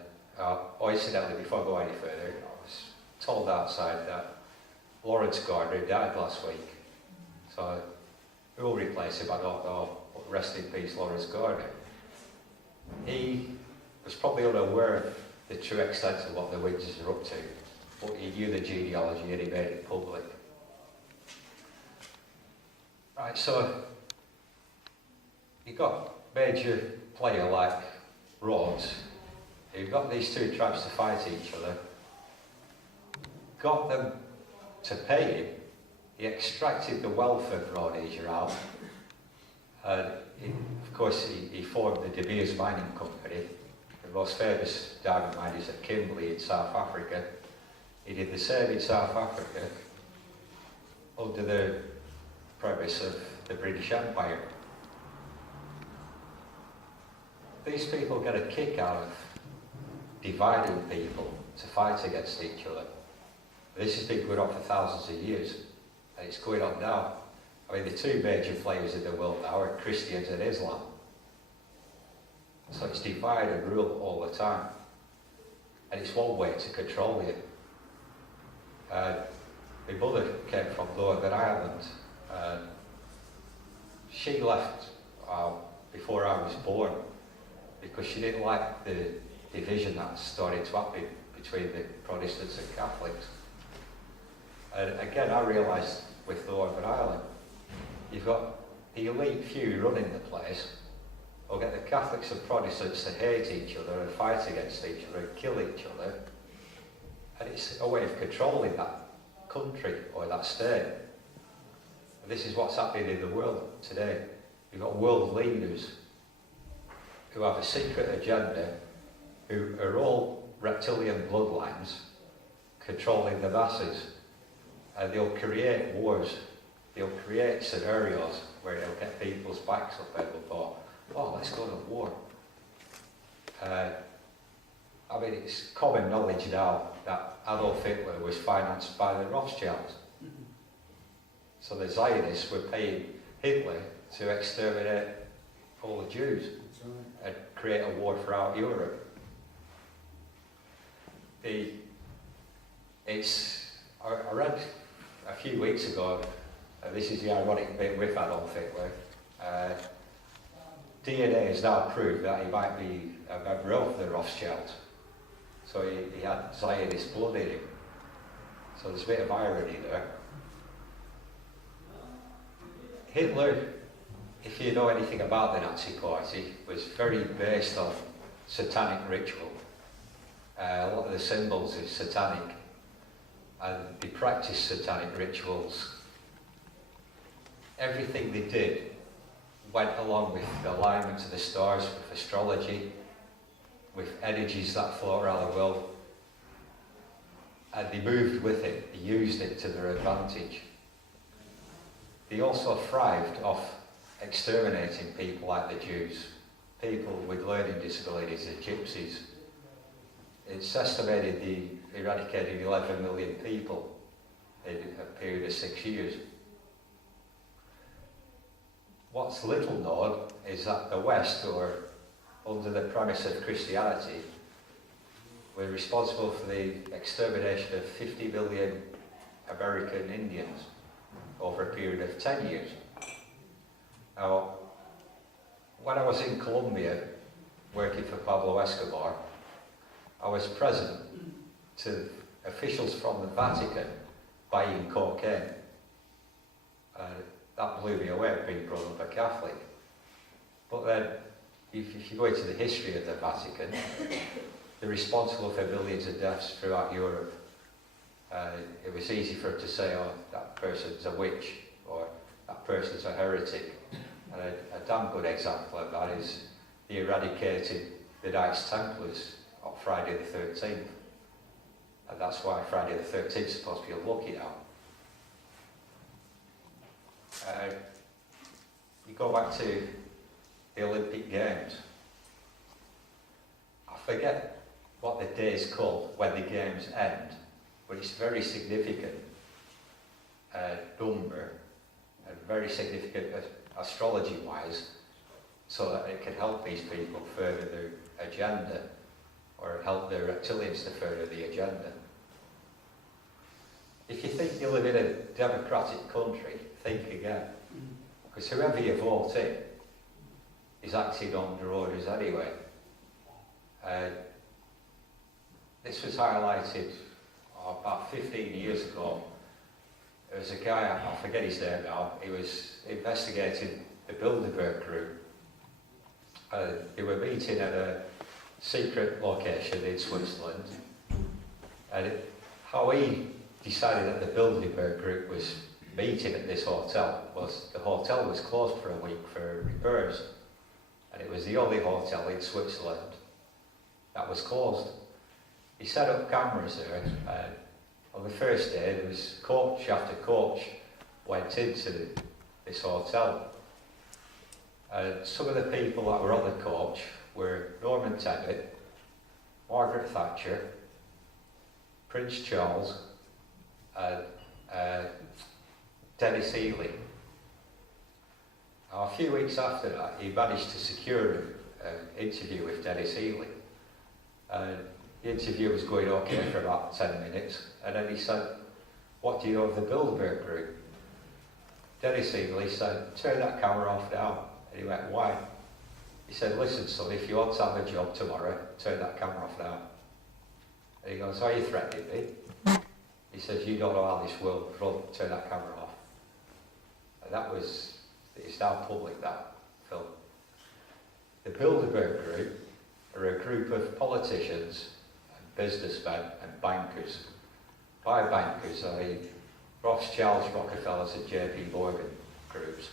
incidentally, before I go any further, I was told outside that Lawrence Gardner died last week. So who will replace him, I don't know. But rest in peace, Lawrence Gardner. He was probably unaware of the true extent of what the Windsors are up to, but he knew the genealogy and he made it public. Right, so you've got major player like Rhodes, who got these two tribes to fight each other, got them to pay him. He extracted the wealth of Rhodesia out, and of course he formed the De Beers Mining Company. The most famous diamond mine is at Kimberley in South Africa. He did the same in South Africa. under the premise of the British Empire. These people get a kick out of dividing people to fight against each other. This has been going on for thousands of years, and it's going on now. I mean, the two major players in the world now are Christians and Islam. So it's divide and rule all the time. And it's one way to control you. My mother came from Northern Ireland. She left before I was born because she didn't like the division that started to happen between the Protestants and Catholics. And again, I realised with Northern Ireland, you've got the elite few running the place, or get the Catholics and Protestants to hate each other and fight against each other and kill each other. And it's a way of controlling that country or that state. And this is what's happening in the world today. You've got world leaders who have a secret agenda, who are all reptilian bloodlines, controlling the masses. And they'll create wars, they'll create scenarios where they'll get people's backs up and they'll go, oh, let's go to war. I mean, it's common knowledge now that Adolf Hitler was financed by the Rothschilds. So the Zionists were paying Hitler to exterminate all the Jews and create a war throughout Europe. I read a few weeks ago, this is the ironic bit with Adolf Hitler, DNA has now proved that he might be a member of the Rothschilds. So he had Zionist blood in him. So there's a bit of irony there. Hitler, if you know anything about the Nazi Party, was very based on satanic ritual. A lot of the symbols is satanic, and they practiced satanic rituals. Everything they did went along with the alignment of the stars, with astrology, with energies that float around the world. And they moved with it, they used it to their advantage. They also thrived off exterminating people like the Jews, people with learning disabilities, the gypsies. It's estimated they eradicated 11 million people in a period of 6 years. What's little known is that the West, or under the premise of Christianity, were responsible for the extermination of 50 million American Indians over a period of 10 years. Now, when I was in Colombia working for Pablo Escobar, I was present to officials from the Vatican buying cocaine. That blew me away, being brought up a Catholic. But then, if you go into the history of the Vatican, they're responsible for millions of deaths throughout Europe. It was easy for them to say, oh, that person's a witch, or that person's a heretic. And a damn good example of that is they eradicated the Knights Templars on Friday the 13th. And that's why Friday the 13th is supposed to be unlucky now. You go back to the Olympic Games. I forget what the day is called when the games end, but it's very significant number, and very significant astrology-wise, so that it can help these people further their agenda, or help the reptilians to further the agenda. If you think you live in a democratic country, think again. Because whoever you vote in is acting under orders anyway. This was highlighted about 15 years ago. There was a guy, I forget his name now, he was investigating the Bilderberg group. They were meeting at a secret location in Switzerland. And how he decided that the Bilderberg group was meeting at this hotel was the hotel was closed for a week for repairs, and it was the only hotel in Switzerland that was closed. He set up cameras there, and on the first day there was coach after coach went into this hotel. And some of the people that were on the coach were Norman Tebbit, Margaret Thatcher, Prince Charles, and Dennis Ely. Now, a few weeks after that, he managed to secure an interview with Dennis Ely. The interview was going okay for about 10 minutes, and then he said, "What do you know of the Bilderberg Group?" Dennis Ely said, "Turn that camera off now." And he went, "Why?" He said, "Listen, son, if you want to have a job tomorrow, turn that camera off now." And he goes, "Are you threatening me?" He says, "You don't know how this world runs, turn that camera off." And it's now public, that film. The Bilderberg Group are a group of politicians and businessmen and bankers. By bankers, I mean Rothschilds, Rockefellers and JP Morgan groups,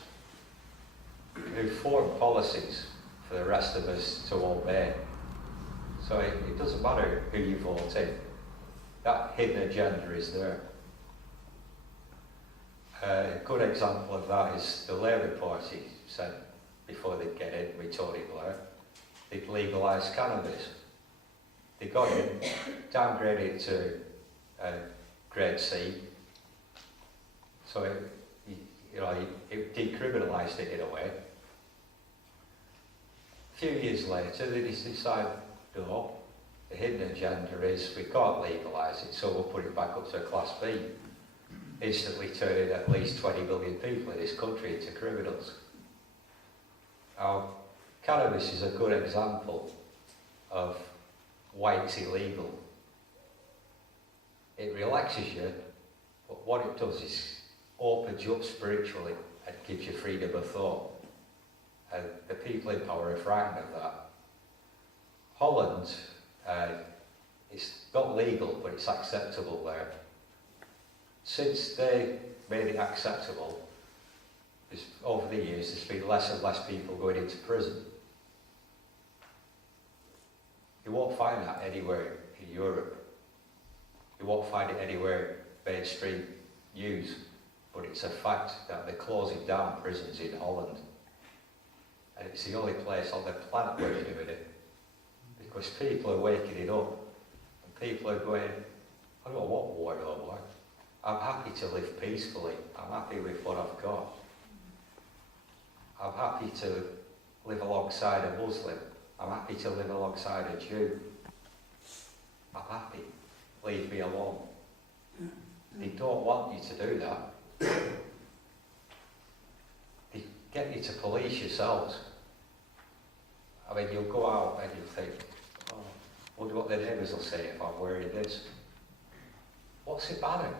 who form policies for the rest of us to obey. So it doesn't matter who you vote in, that hidden agenda is there. A good example of that is the Labour Party said before they'd get in with Tony Blair, they'd legalise cannabis. They got in, downgraded it to grade C, so it decriminalised it in a way. A few years later, they decided, no, the hidden agenda is we can't legalise it, so we'll put it back up to a Class B, instantly turning at least 20 million people in this country into criminals. Now, cannabis is a good example of why it's illegal. It relaxes you, but what it does is opens you up spiritually and gives you freedom of thought. And the people in power are frightened of that. Holland, it's not legal, but it's acceptable there. Since they made it acceptable, over the years there's been less and less people going into prison. You won't find that anywhere in Europe. You won't find it anywhere mainstream news, but it's a fact that they're closing down prisons in Holland. And it's the only place on the planet where they're doing it. Because people are waking it up, and people are going, I don't want war no more. I'm happy to live peacefully. I'm happy with what I've got. I'm happy to live alongside a Muslim. I'm happy to live alongside a Jew. I'm happy. Leave me alone. They don't want you to do that. They get you to police yourselves. I mean, you'll go out and you'll think, oh, I wonder what the neighbours will say if I'm wearing this. What's it matter?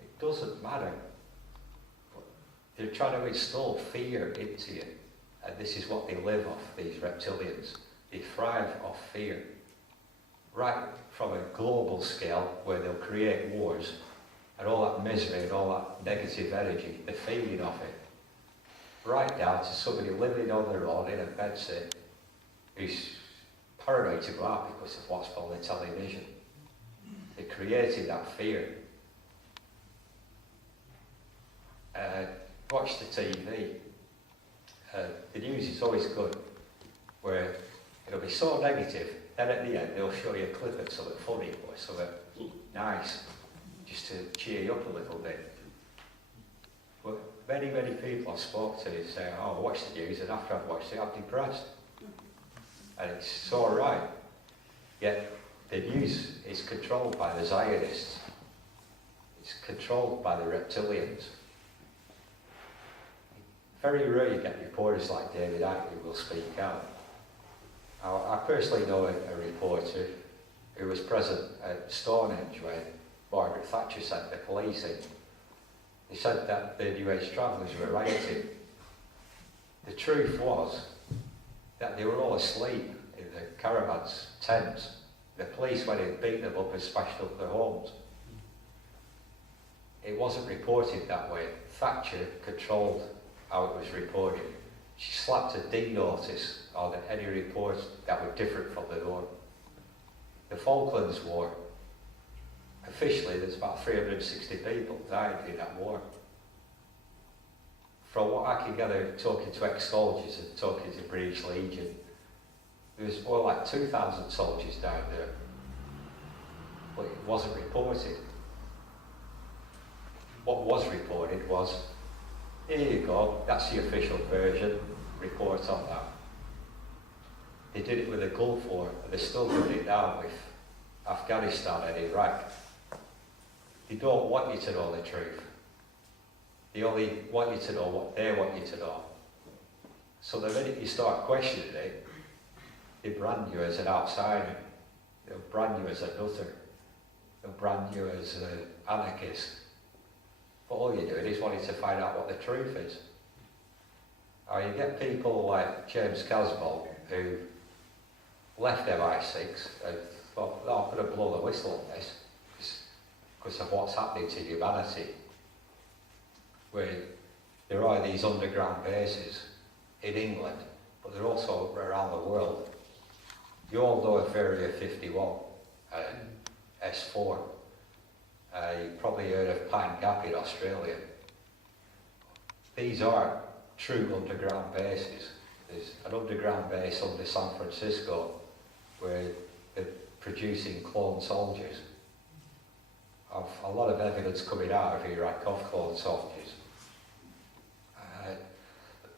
It doesn't matter. But they're trying to install fear into you. And this is what they live off, these reptilians. They thrive off fear. Right from a global scale, where they'll create wars, and all that misery and all that negative energy, they're feeding off it. Right down to somebody living on their own in a bedsit, who's paranoid to go out because of what's on the television. They're creating that fear. Watch the TV. The news is always good, where it'll be so negative, then at the end they'll show you a clip of something funny or something nice, just to cheer you up a little bit. But many, many people I spoke to say, oh, I watch the news, and after I've watched it, I'm depressed. And it's all right. Yet the news is controlled by the Zionists. It's controlled by the reptilians. Very rare you get reporters like David Icke who will speak out. Now, I personally know a reporter who was present at Stonehenge when Margaret Thatcher sent the police in. He said that the New Age travellers were rioting. The truth was that they were all asleep in the caravans, tents. The police went in, beat them up and smashed up their homes. It wasn't reported that way. Thatcher controlled how it was reported. She slapped a D notice on any reports that were different from the norm. The Falklands War, officially there's about 360 people died in that war. sat together talking to ex-soldiers and talking to British Legion. There was more like 2,000 soldiers down there, but it wasn't reported. What was reported was, here you go, that's the official version, report on that. They did it with the Gulf War, and they're still doing it now with Afghanistan and Iraq. They don't want you to know the truth. They only want you to know what they want you to know. So the minute you start questioning it, they brand you as an outsider. They'll brand you as a nutter. They'll brand you as an anarchist. But all you're doing is wanting to find out what the truth is. Or you get people like James Casbolt, who left MI6 and thought, oh, I'm going to blow the whistle on this because of what's happening to humanity. Where there are these underground bases in England, but they're also around the world. You all know of Area 51, S4. You've probably heard of Pine Gap in Australia. These are true underground bases. There's an underground base under San Francisco where they're producing clone soldiers. Of a lot of evidence coming out of Iraq of clone soldiers.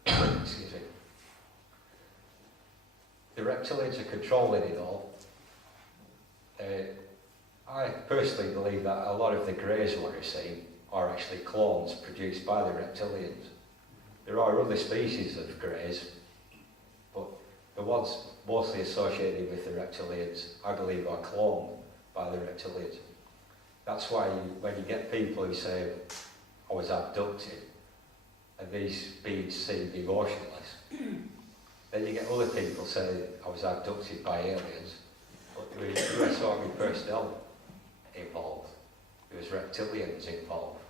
Excuse me. The reptilians are controlling it all. I personally believe that a lot of the greys we're seeing are actually clones produced by the reptilians. There are other species of greys, but the ones mostly associated with the reptilians, I believe, are cloned by the reptilians. That's why when you get people who say, I was abducted, and these beings seem emotionless, then you get other people saying, I was abducted by aliens, but there was US Army personnel involved. There was reptilians involved.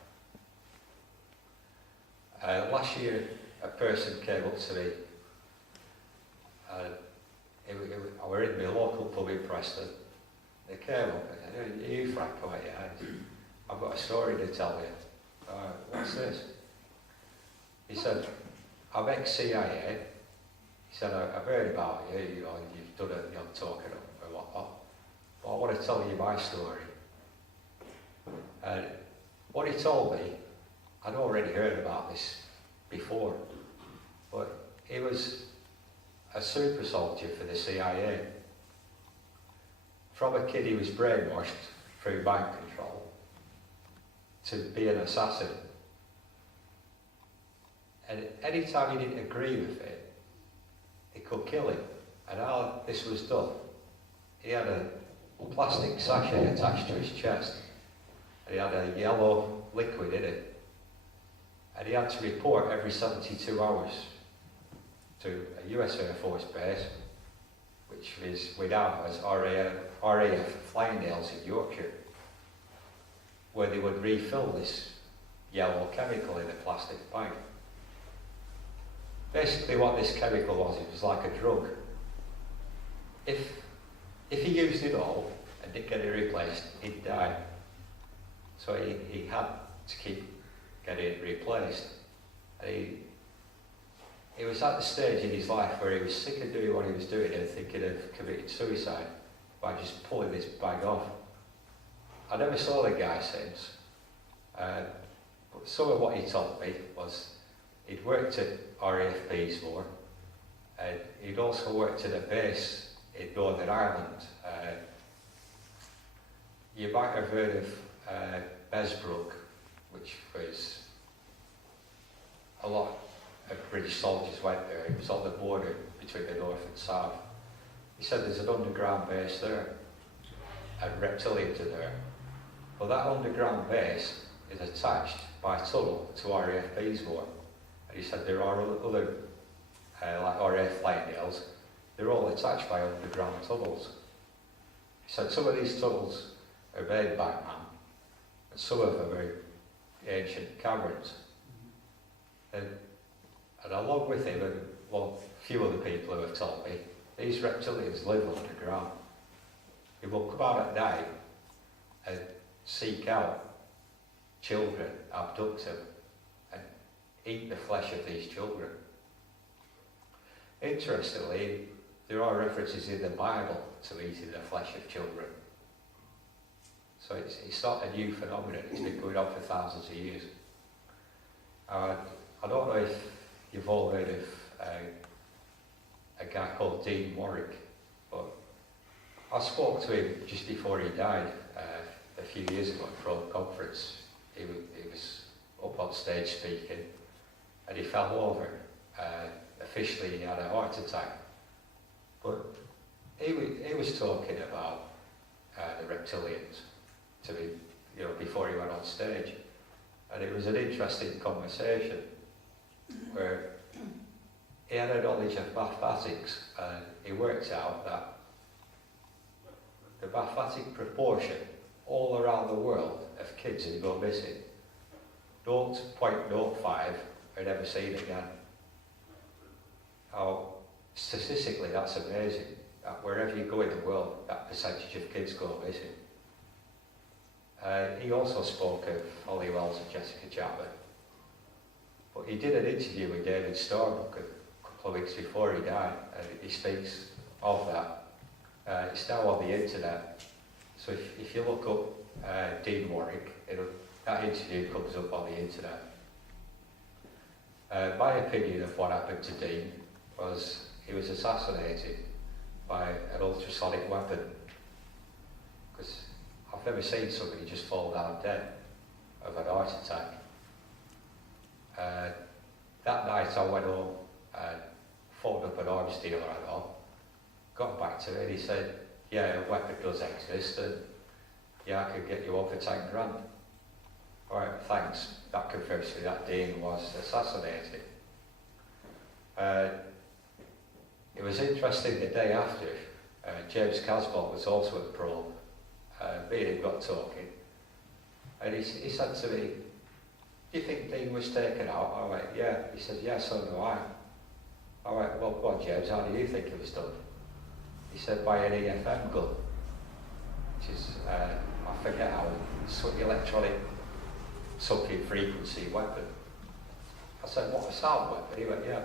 Last year, a person came up to me, and I were in my local pub in Preston. They came up and said, are you Frank? I went, yeah. I've got a story to tell you. What's this? He said, I'm ex-CIA. He said, I've heard about you, you know, you've done it, you're talking and whatnot. But I want to tell you my story. And what he told me, I'd already heard about this before, but he was a super soldier for the CIA. From a kid he was brainwashed through mind control to be an assassin. And any time he didn't agree with it, it could kill him. And how this was done, he had a plastic sachet attached to his chest, and he had a yellow liquid in it. And he had to report every 72 hours to a US Air Force base, which is we now as RAF Flyingdales in Yorkshire, where they would refill this yellow chemical in a plastic bag. Basically what this chemical was, it was like a drug. If he used it all and didn't get it replaced, he'd die. So he had to keep getting it replaced. And he was at the stage in his life where he was sick of doing what he was doing and thinking of committing suicide by just pulling this bag off. I never saw the guy since. But some of what he told me was he'd worked at RAF Peasmore, and he'd also worked at a base in Northern Ireland. You might have heard of Besbrook, which was a lot of British soldiers went there. It was on the border between the north and south. He said there's an underground base there, and reptilians are there. Well, that underground base is attached by tunnel to RAF Peasmore. And he said there are other, like RAF Flyingdales, they're all attached by underground tunnels. He said some of these tunnels are made by man, and some of them are ancient caverns. And along with him, and well, a few other people who have told me, these reptilians live underground. They will come out at night and seek out children, abduct them, and eat the flesh of these children. Interestingly, there are references in the Bible to eating the flesh of children. So it's not a new phenomenon, it's been going on for thousands of years. I don't know if you've all heard of a guy called Dean Warwick, but I spoke to him just before he died a few years ago for a conference. He was up on stage speaking and he fell over. Officially he had a heart attack. But he was talking about the reptilians to me, before he went on stage. And it was an interesting conversation where he had a knowledge of mathematics and he worked out that the mathematic proportion all around the world of kids who go missing, 0.05 are never seen again. How statistically that's amazing, that wherever you go in the world, that percentage of kids go missing. He also spoke of Holly Wells and Jessica Chapman. But he did an interview with David Starbuck a couple of weeks before he died, and he speaks of that. It's now on the internet. So if you look up Dean Warwick, that interview comes up on the internet. My opinion of what happened to Dean was he was assassinated by an ultrasonic weapon. Because I've never seen somebody just fall down dead of an heart attack. That night I went home and phoned up an arms dealer I know, got back to him and he said, yeah, a weapon does exist and yeah, I could get you over 10 grand. Alright, thanks. That confirms to me that Dean was assassinated. It was interesting the day after, James Casbolt was also at the probe. Me and him got talking, and he said to me, do you think Dean was taken out? I went, yeah. He said, yeah, so do I. I went, well, go on, James, how do you think it was done? He said, by an EFM gun, which is, I forget how, electronic something frequency weapon. I said, what, a sound weapon? He went, yeah.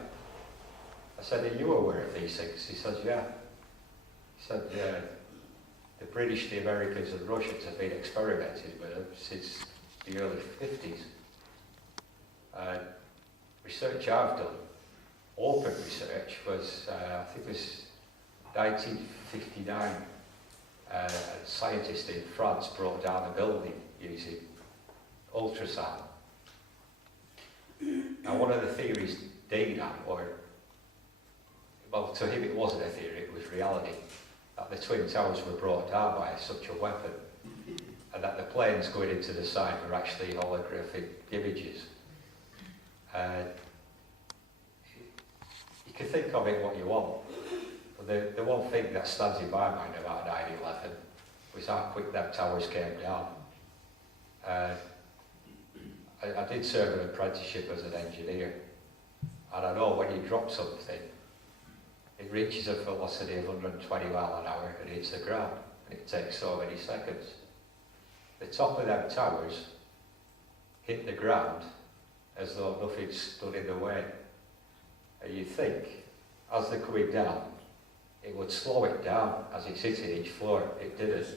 I said, are you aware of these things? He said, yeah. He said, yeah. The British, the Americans and the Russians have been experimenting with them since the early 50s. Research I've done, open research, was, I think it was 1959, a scientist in France brought down a building using ultrasound. Now one of the theories Dean had, well, to him it wasn't a theory, it was reality, that the Twin Towers were brought down by such a weapon, and that the planes going into the side were actually holographic images. You can think of it what you want, but the one thing that stands in my mind about 9/11 was how quick them towers came down. I did serve an apprenticeship as an engineer, and I know when you drop something, it reaches a velocity of 120 miles an hour and hits the ground, and it takes so many seconds. The top of them towers hit the ground as though nothing stood in the way. And you think, as they're coming down, it would slow it down as it's hitting each floor. It didn't.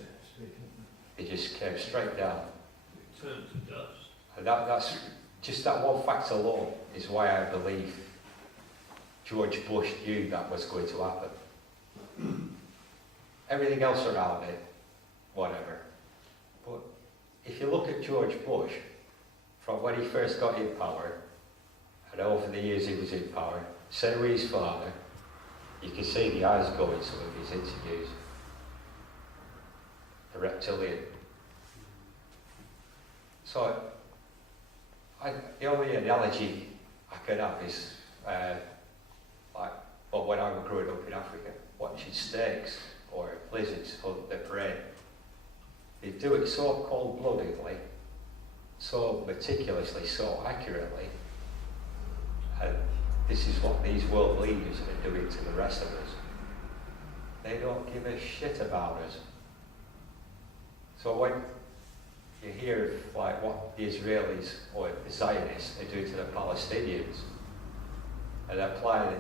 It just came straight down. It turned to dust. And that's just that one fact alone is why I believe George Bush knew that was going to happen. Everything else around it, whatever. But if you look at George Bush, from when he first got in power, and over the years he was in power, same with his father, you can see the eyes go in some of his interviews. The reptilian. So, the only analogy I could have is when I was growing up in Africa, watching snakes or lizards hunt their prey. They do it so cold-bloodedly, so meticulously, so accurately, and this is what these world leaders are doing to the rest of us. They don't give a shit about us. So when you hear of like what the Israelis or the Zionists they do to the Palestinians, and apply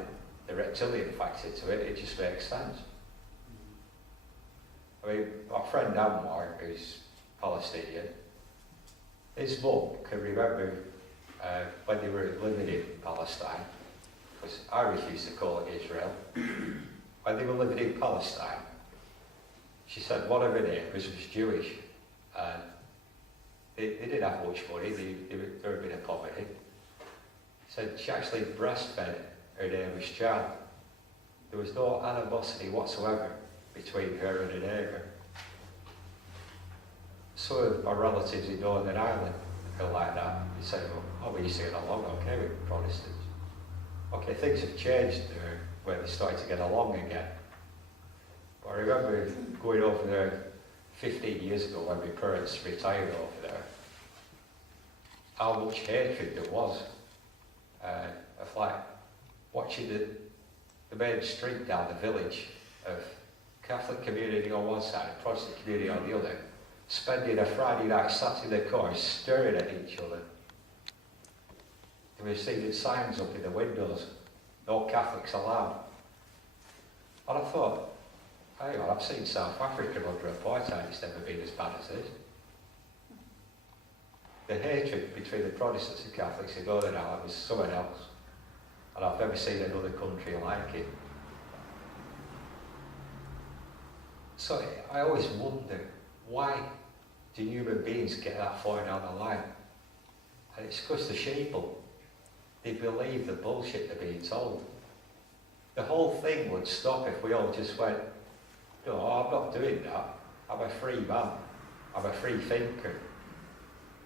the reptilian factor to it, it just makes sense. I mean, my friend Anwar, who's Palestinian, his mum can remember when they were living in Palestine, because I refuse to call it Israel, when they were living in Palestine, she said one of her neighbours was Jewish, and they didn't have much money, they were a bit of poverty. Said she actually breastfed her neighbour's child. There was no animosity whatsoever between her and her neighbour. Some of my relatives in Northern Ireland are like that. They say, oh, we used to get along okay with Protestants. Okay, things have changed there where they started to get along again. But I remember going over there 15 years ago when my parents retired over there, how much hatred there was. Of like watching the main street down the village of Catholic community on one side and Protestant community on the other, spending a Friday night sat in the cars staring at each other. They were seeing signs up in the windows, no Catholics allowed. And I thought, hang on, I've seen South Africa under apartheid, it's never been as bad as this. The hatred between the Protestants and Catholics in Northern Ireland was something else. And I've never seen another country like it. So I always wonder, why do human beings get that far down the line? And it's because the sheeple, they believe the bullshit they're being told. The whole thing would stop if we all just went, no, I'm not doing that. I'm a free man. I'm a free thinker.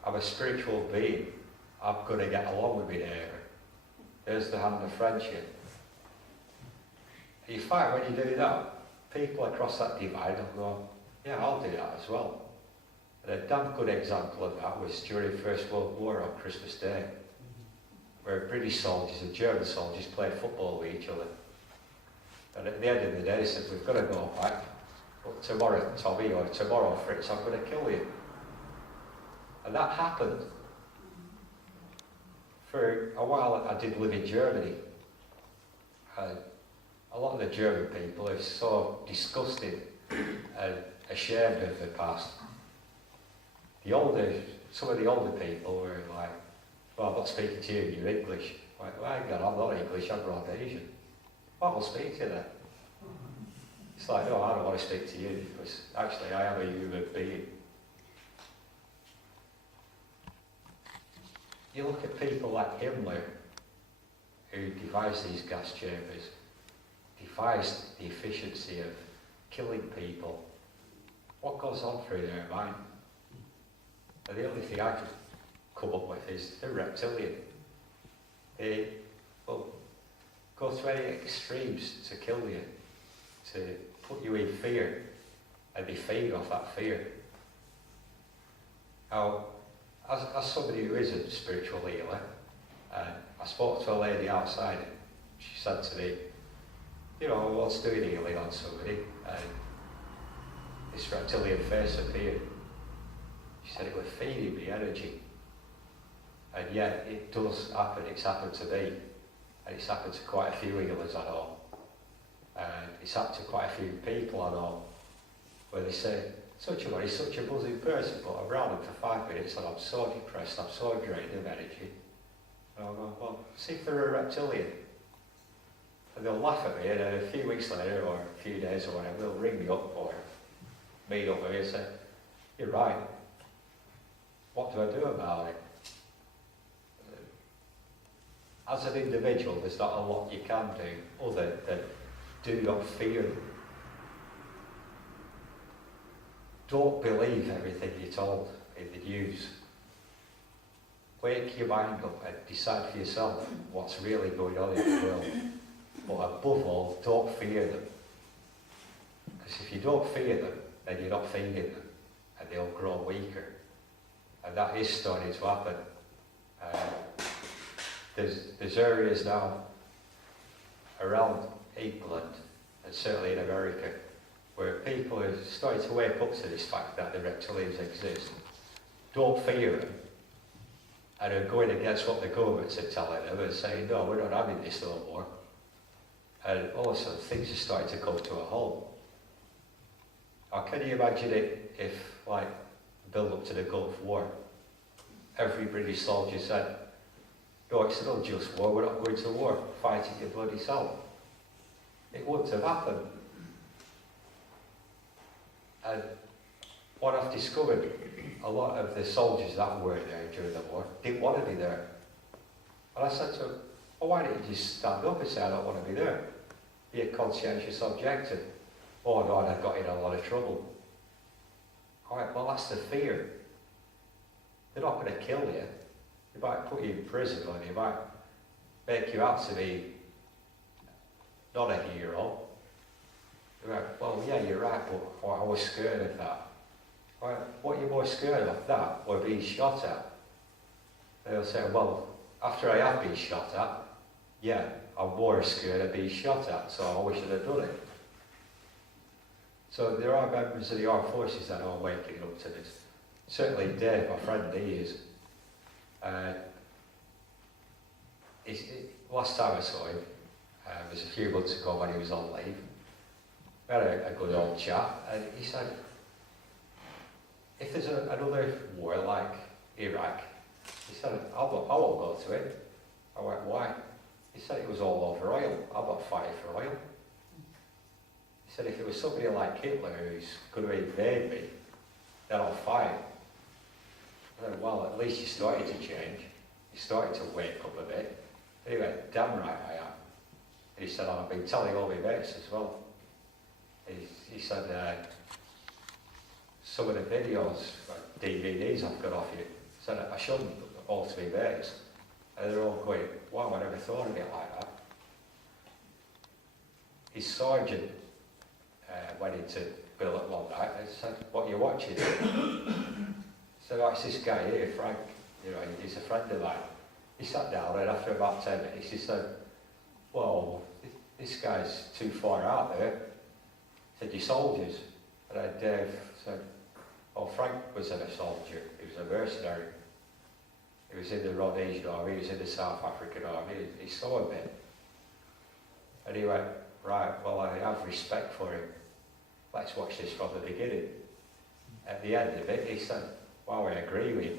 I'm a spiritual being. I'm going to get along with my neighbour. There's the hand of friendship. And you find when you do that, people across that divide will go, yeah, I'll do that as well. And a damn good example of that was during the First World War on Christmas Day, where British soldiers and German soldiers played football with each other. And at the end of the day, they said, we've got to go back. But tomorrow, Tommy, or tomorrow, Fritz, I'm going to kill you. And that happened. For a while, I did live in Germany. And a lot of the German people are so disgusted and ashamed of the past. Some of the older people were like, well, I'm not speaking to you, you're English. I'm like, well, hang on, I'm not English, I'm Rhodesian. Well, I'll speak to you then. It's like, no, I don't want to speak to you, because actually I am a human being. You look at people like Himmler, who devised these gas chambers, devised the efficiency of killing people. What goes on through their mind? And the only thing I could come up with is they're reptilian. They will go to any extremes to kill you, to put you in fear, and they feed off that fear. Now, as somebody who is a spiritual healer, I spoke to a lady outside, and she said to me, you know, I was doing healing on somebody, and this reptilian face appeared. She said it was feeding me energy. And yet it does happen, it's happened to me, and it's happened to quite a few healers I know. And it's happened to quite a few people I know, where they say, such a buzzing person, but I'm around them for 5 minutes and I'm so depressed, I'm so drained of energy. And I'll go, well, see if they're a reptilian. And they'll laugh at me, and then a few weeks later, or a few days or whatever, they'll ring me up or meet up with me and say, you're right, what do I do about it? As an individual, there's not a lot you can do other than do not fear them. Don't believe everything you're told in the news. Wake your mind up and decide for yourself what's really going on in the world. But above all, don't fear them. Because if you don't fear them, then you're not feeding them, and they'll grow weaker. And that is starting to happen. There's areas now around England, and certainly in America, where people are starting to wake up to this fact that the reptilians exist. don't fear them, and are going against what the governments are telling them and saying, no, we're not having this no more. And all of a sudden things are starting to come to a halt. Now can you imagine it if, like, build up to the Gulf War, every British soldier said, no, it's an unjust war, we're not going to war, fighting your bloody self. It wouldn't have happened. And what I've discovered, a lot of the soldiers that were there during the war didn't want to be there. And I said to them, well, why don't you just stand up and say, I don't want to be there? Be a conscientious objector. Oh no, and I got in a lot of trouble. All right, well, that's the fear. They're not going to kill you. They might put you in prison, or they might make you out to be not a hero. You're like, well, yeah, you're right, but I was scared of that. Right, what are you more scared of, that or being shot at? And they'll say, well, after I have been shot at, yeah, I'm more scared of being shot at, so I wish I'd have done it. So there are members of the armed forces that are waking up to this. Certainly Dave, my friend, he is. Last time I saw him, it was a few months ago when he was on leave. We had a good old chat, and he said, if there's another war like Iraq, he said, I won't go to it. I went, why? He said, it was all over oil. I'm not fighting for oil. He said, if it was somebody like Hitler who's going to invade me, then I'll fight. I said, well, at least you started to change. You started to wake up a bit. And he went, damn right I am. And he said, I've been telling all my mates as well. He said, some of the videos, like DVDs I've got off you, said I showed them all to my mates. And they're all going, wow, I never thought of it like that. His sergeant went into Bill at one night and said, what are you watching? So it's this guy here, Frank, you know, he's a friend of mine. He sat down and after about 10 minutes he said, well, this guy's too far out there. He said, you soldiers. And then Dave said, oh, Frank wasn't a soldier, he was a mercenary. He was in the Rhodesian army, he was in the South African army, he saw a bit. And he went, right, well, I have respect for him. Let's watch this from the beginning. At the end of it, he said, wow, I agree with you.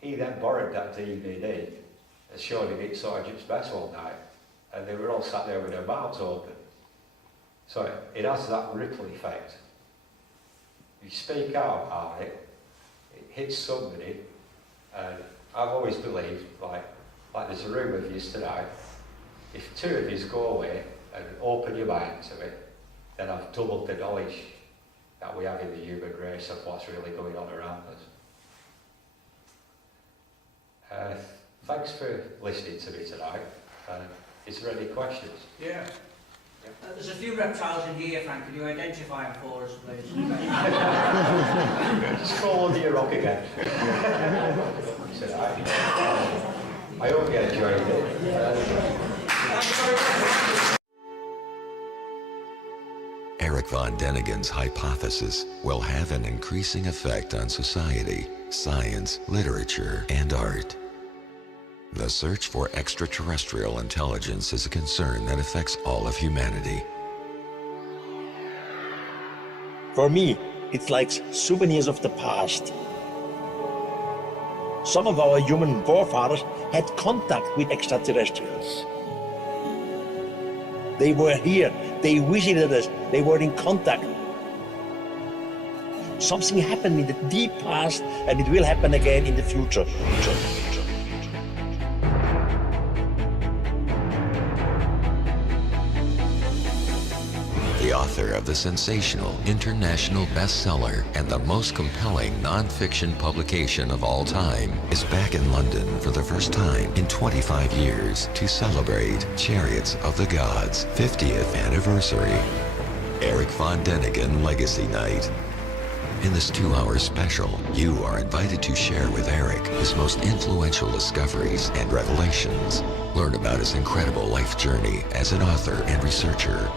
He then borrowed that DVD and showed him at Sergeant's Mess one night, and they were all sat there with their mouths open. So it has that ripple effect. You speak out about it, it hits somebody, and I've always believed, like there's a room of yous tonight, if two of yous go away and open your mind to it, then I've doubled the knowledge that we have in the human race of what's really going on around us. Thanks for listening to me tonight. Is there any questions? Yeah. There's a few reptiles in here, Frank. Can you identify them for us, please? Just crawl under your rock again. I hope you enjoyed it. Eric von Däniken's hypothesis will have an increasing effect on society, science, literature, and art. The search for extraterrestrial intelligence is a concern that affects all of humanity. For me, it's like souvenirs of the past. Some of our human forefathers had contact with extraterrestrials. They were here, they visited us, they were in contact. Something happened in the deep past and it will happen again in the future. The author of the sensational international bestseller and the most compelling non-fiction publication of all time is back in London for the first time in 25 years to celebrate Chariots of the Gods' 50th anniversary. Eric von Däniken Legacy Night. In this 2-hour special, you are invited to share with Eric his most influential discoveries and revelations. Learn about his incredible life journey as an author and researcher.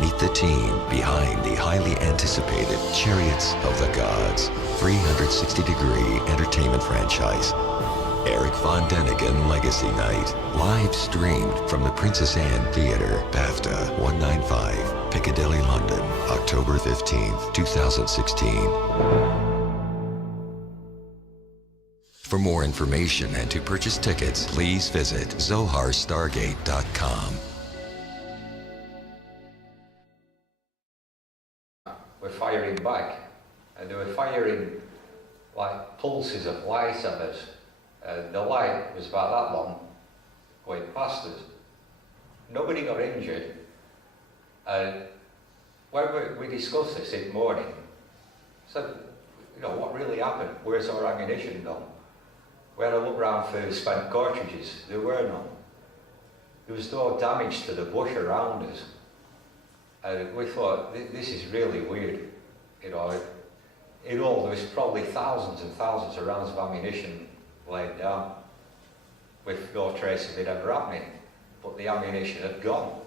Meet the team behind the highly anticipated Chariots of the Gods 360-degree entertainment franchise. Eric Von Däniken Legacy Night, live streamed from the Princess Anne Theatre, BAFTA 195, Piccadilly, London, October 15th, 2016. For more information and to purchase tickets, please visit zoharstargate.com. We're firing back, and they were firing like pulses of light at us. The light was about that long, going past us. Nobody got injured. When we discussed this in the morning, I said, you know, what really happened? Where's our ammunition gone? We had a look round for spent cartridges. There were none. There was no damage to the bush around us. And we thought, this is really weird. You know, in all, there was probably thousands and thousands of rounds of ammunition laid down with no trace of it ever happening, but the ammunition had gone.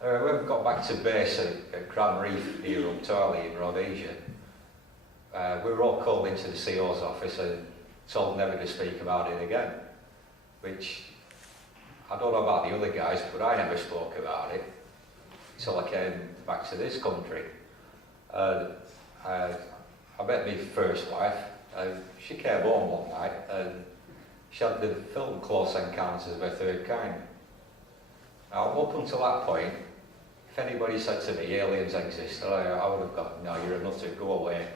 When we got back to base at Cran Reef near Umtali in Rhodesia, we were all called into the CO's office and told never to speak about it again, which I don't know about the other guys, but I never spoke about it until I came back to this country. I met my first wife. She came home one night and she had the film Close Encounters of a Third Kind. Now, up until that point, if anybody said to me aliens exist, I would have gone, no, you're a nutter, go away.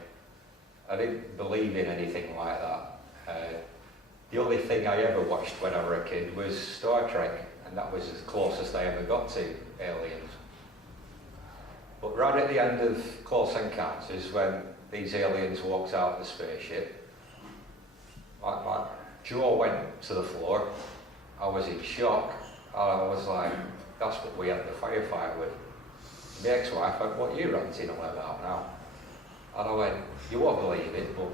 I didn't believe in anything like that. The only thing I ever watched when I was a kid was Star Trek, and that was as closest I ever got to aliens. But right at the end of Close Encounters, when these aliens walked out of the spaceship, my jaw went to the floor. I was in shock. I was like, that's what we had the firefight with. My ex-wife went, what are you ranting on about now? And I went, you won't believe it, but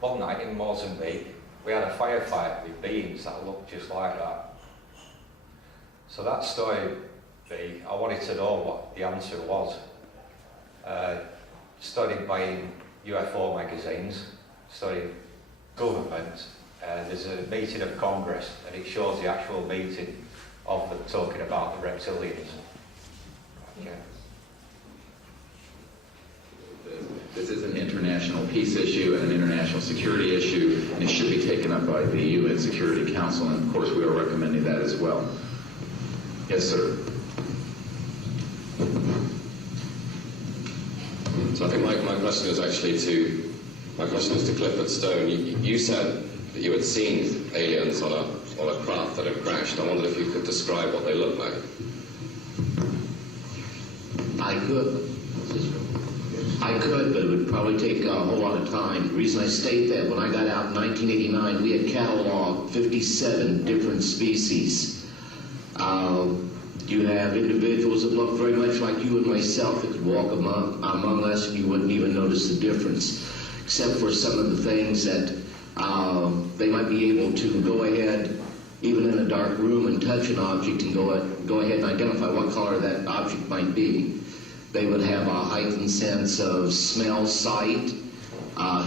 one night in Mozambique, we had a firefight with beings that looked just like that. So that story, I wanted to know what the answer was. Studied buying UFO magazines, studied government, there's a meeting of Congress and it shows the actual meeting of them talking about the reptilians. Okay. This is an international peace issue and an international security issue, and it should be taken up by the UN Security Council, and of course we are recommending that as well. Yes, sir. So I think my question is actually to Clifford Stone. You said that you had seen aliens on a craft that had crashed. I wondered if you could describe what they looked like. I could, but it would probably take a whole lot of time. The reason I state that, when I got out in 1989, we had cataloged 57 different species. You have individuals that look very much like you and myself that could walk among us and you wouldn't even notice the difference, except for some of the things that they might be able to go ahead, even in a dark room, and touch an object and go ahead and identify what color that object might be. They would have a heightened sense of smell, sight,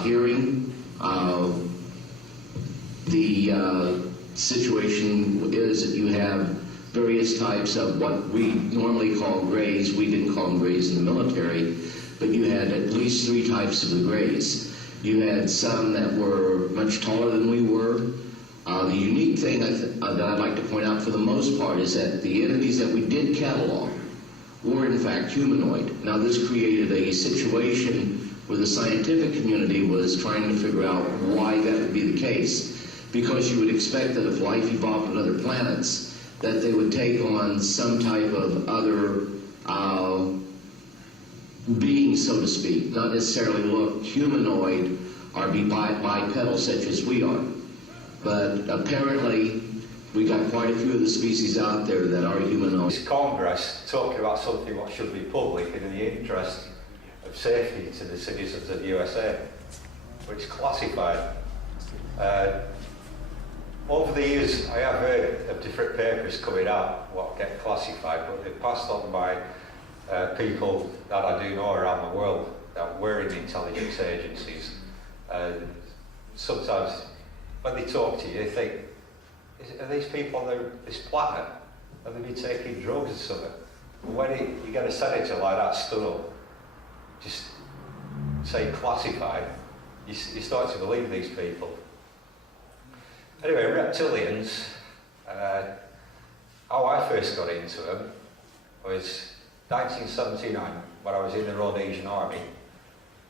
hearing. The situation is that you have various types of what we normally call grays. We didn't call them grays in the military, but you had at least 3 types of the grays. You had some that were much taller than we were. The unique thing that I'd like to point out for the most part is that the entities that we did catalog were in fact humanoid. Now this created a situation where the scientific community was trying to figure out why that would be the case, because you would expect that if life evolved on other planets, that they would take on some type of other being, so to speak, not necessarily look humanoid or be bipedal such as we are. But apparently, we got quite a few of the species out there that are humanoid. This Congress talking about something what should be public in the interest of safety to the citizens of the USA, which is classified. over the years, I have heard of different papers coming out what get classified, but they're passed on by people that I do know around the world that were in intelligence agencies. Sometimes when they talk to you, they think, are these people on this planet? Have they been taking drugs or something? But when you get a senator like that stood up, just say classified, you start to believe these people. Anyway, reptilians, how I first got into them was 1979, when I was in the Rhodesian Army.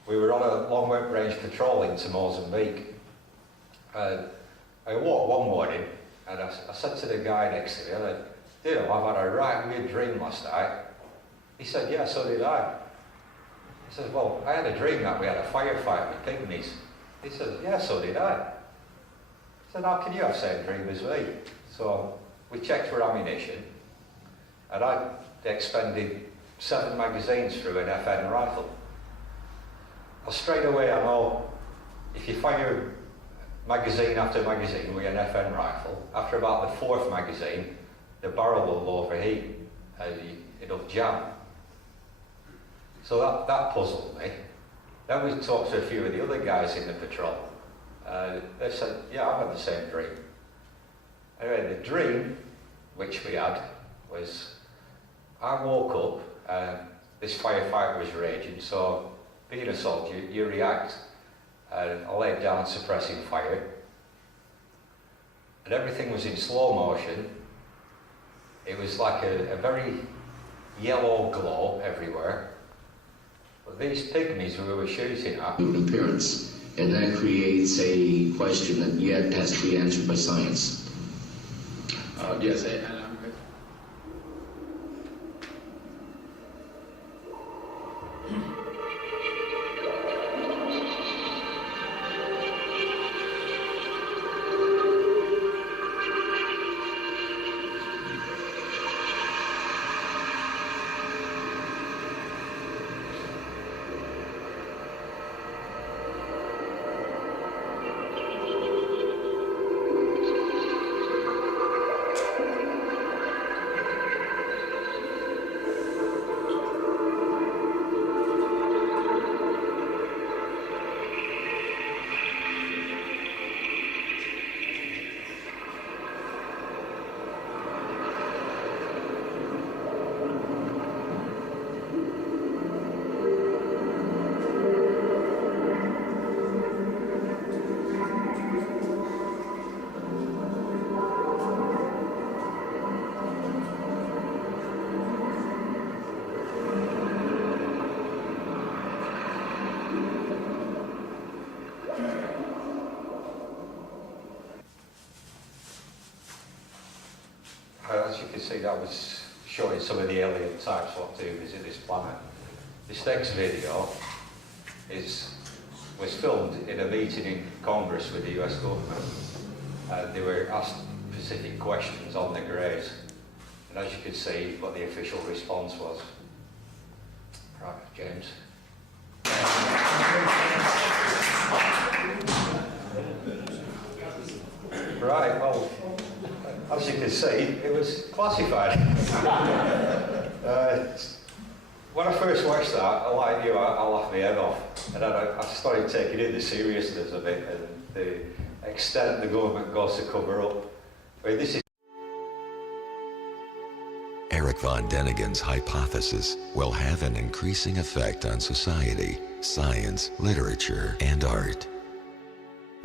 We were on a long-range patrol into Mozambique. I woke one morning and I said to the guy next to me, I said, I've had a right weird dream last night. He said, yeah, so did I. He said, well, I had a dream that we had a firefight with pygmies. He said, yeah, so did I. I said, how can you have the same dream as me? So we checked for ammunition, and I expended 7 magazines through an FN rifle. Well, straight away I know if you fire magazine after magazine with an FN rifle, after about the 4th magazine, the barrel will overheat and it'll jam. So that puzzled me. Then we talked to a few of the other guys in the patrol. They said, yeah, I've had the same dream. Anyway, the dream, which we had, was I woke up and this firefight was raging, so being a soldier, you react. And I laid down suppressing fire. And everything was in slow motion. It was like a very yellow glow everywhere. But these pygmies we were shooting at... appearance. And that creates a question that yet has to be answered by science. Yes, and I'm good. As you can see, that was showing some of the alien types what do visit this planet. This next video was filmed in a meeting in Congress with the US government. They were asked specific questions on the greys, and as you can see what the official response was. Right, James. Right, well, as you can see, it was classified. When I first watched that, like you, I laughed my head off. And then I started taking in the seriousness of it and the extent the government goes to cover up. I mean, this is... Eric von Däniken's hypothesis will have an increasing effect on society, science, literature, and art.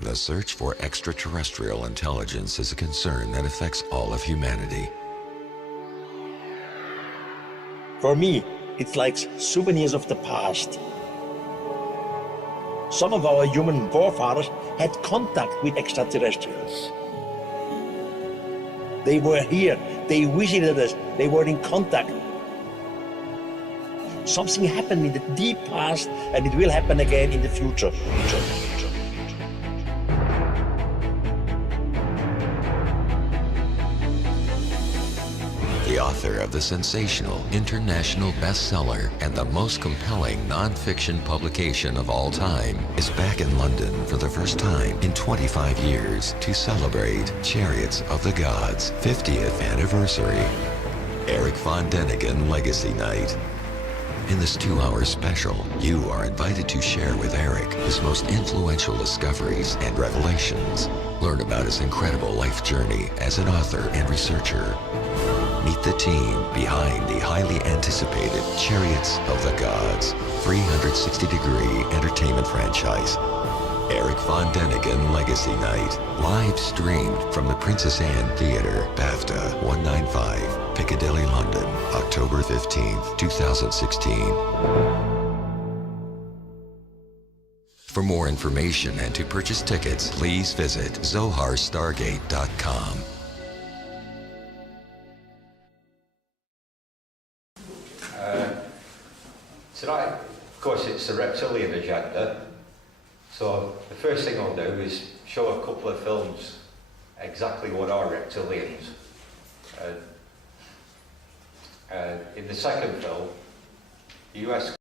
The search for extraterrestrial intelligence is a concern that affects all of humanity. For me, it's like souvenirs of the past. Some of our human forefathers had contact with extraterrestrials. They were here, they visited us, they were in contact. Something happened in the deep past, and it will happen again in the future. The author of the sensational international bestseller and the most compelling non-fiction publication of all time, is back in London for the first time in 25 years to celebrate Chariots of the Gods' 50th anniversary. Eric Von Däniken Legacy Night. In this 2-hour special, you are invited to share with Eric his most influential discoveries and revelations. Learn about his incredible life journey as an author and researcher. Meet the team behind the highly anticipated Chariots of the Gods 360-degree entertainment franchise. Eric Von Däniken Legacy Night, live streamed from the Princess Anne Theatre, BAFTA 195, Piccadilly, London, October 15th, 2016. For more information and to purchase tickets, please visit zoharstargate.com. Tonight, of course, it's the Reptilian agenda. So the first thing I'll do is show a couple of films exactly what are reptilians. In the second film, the US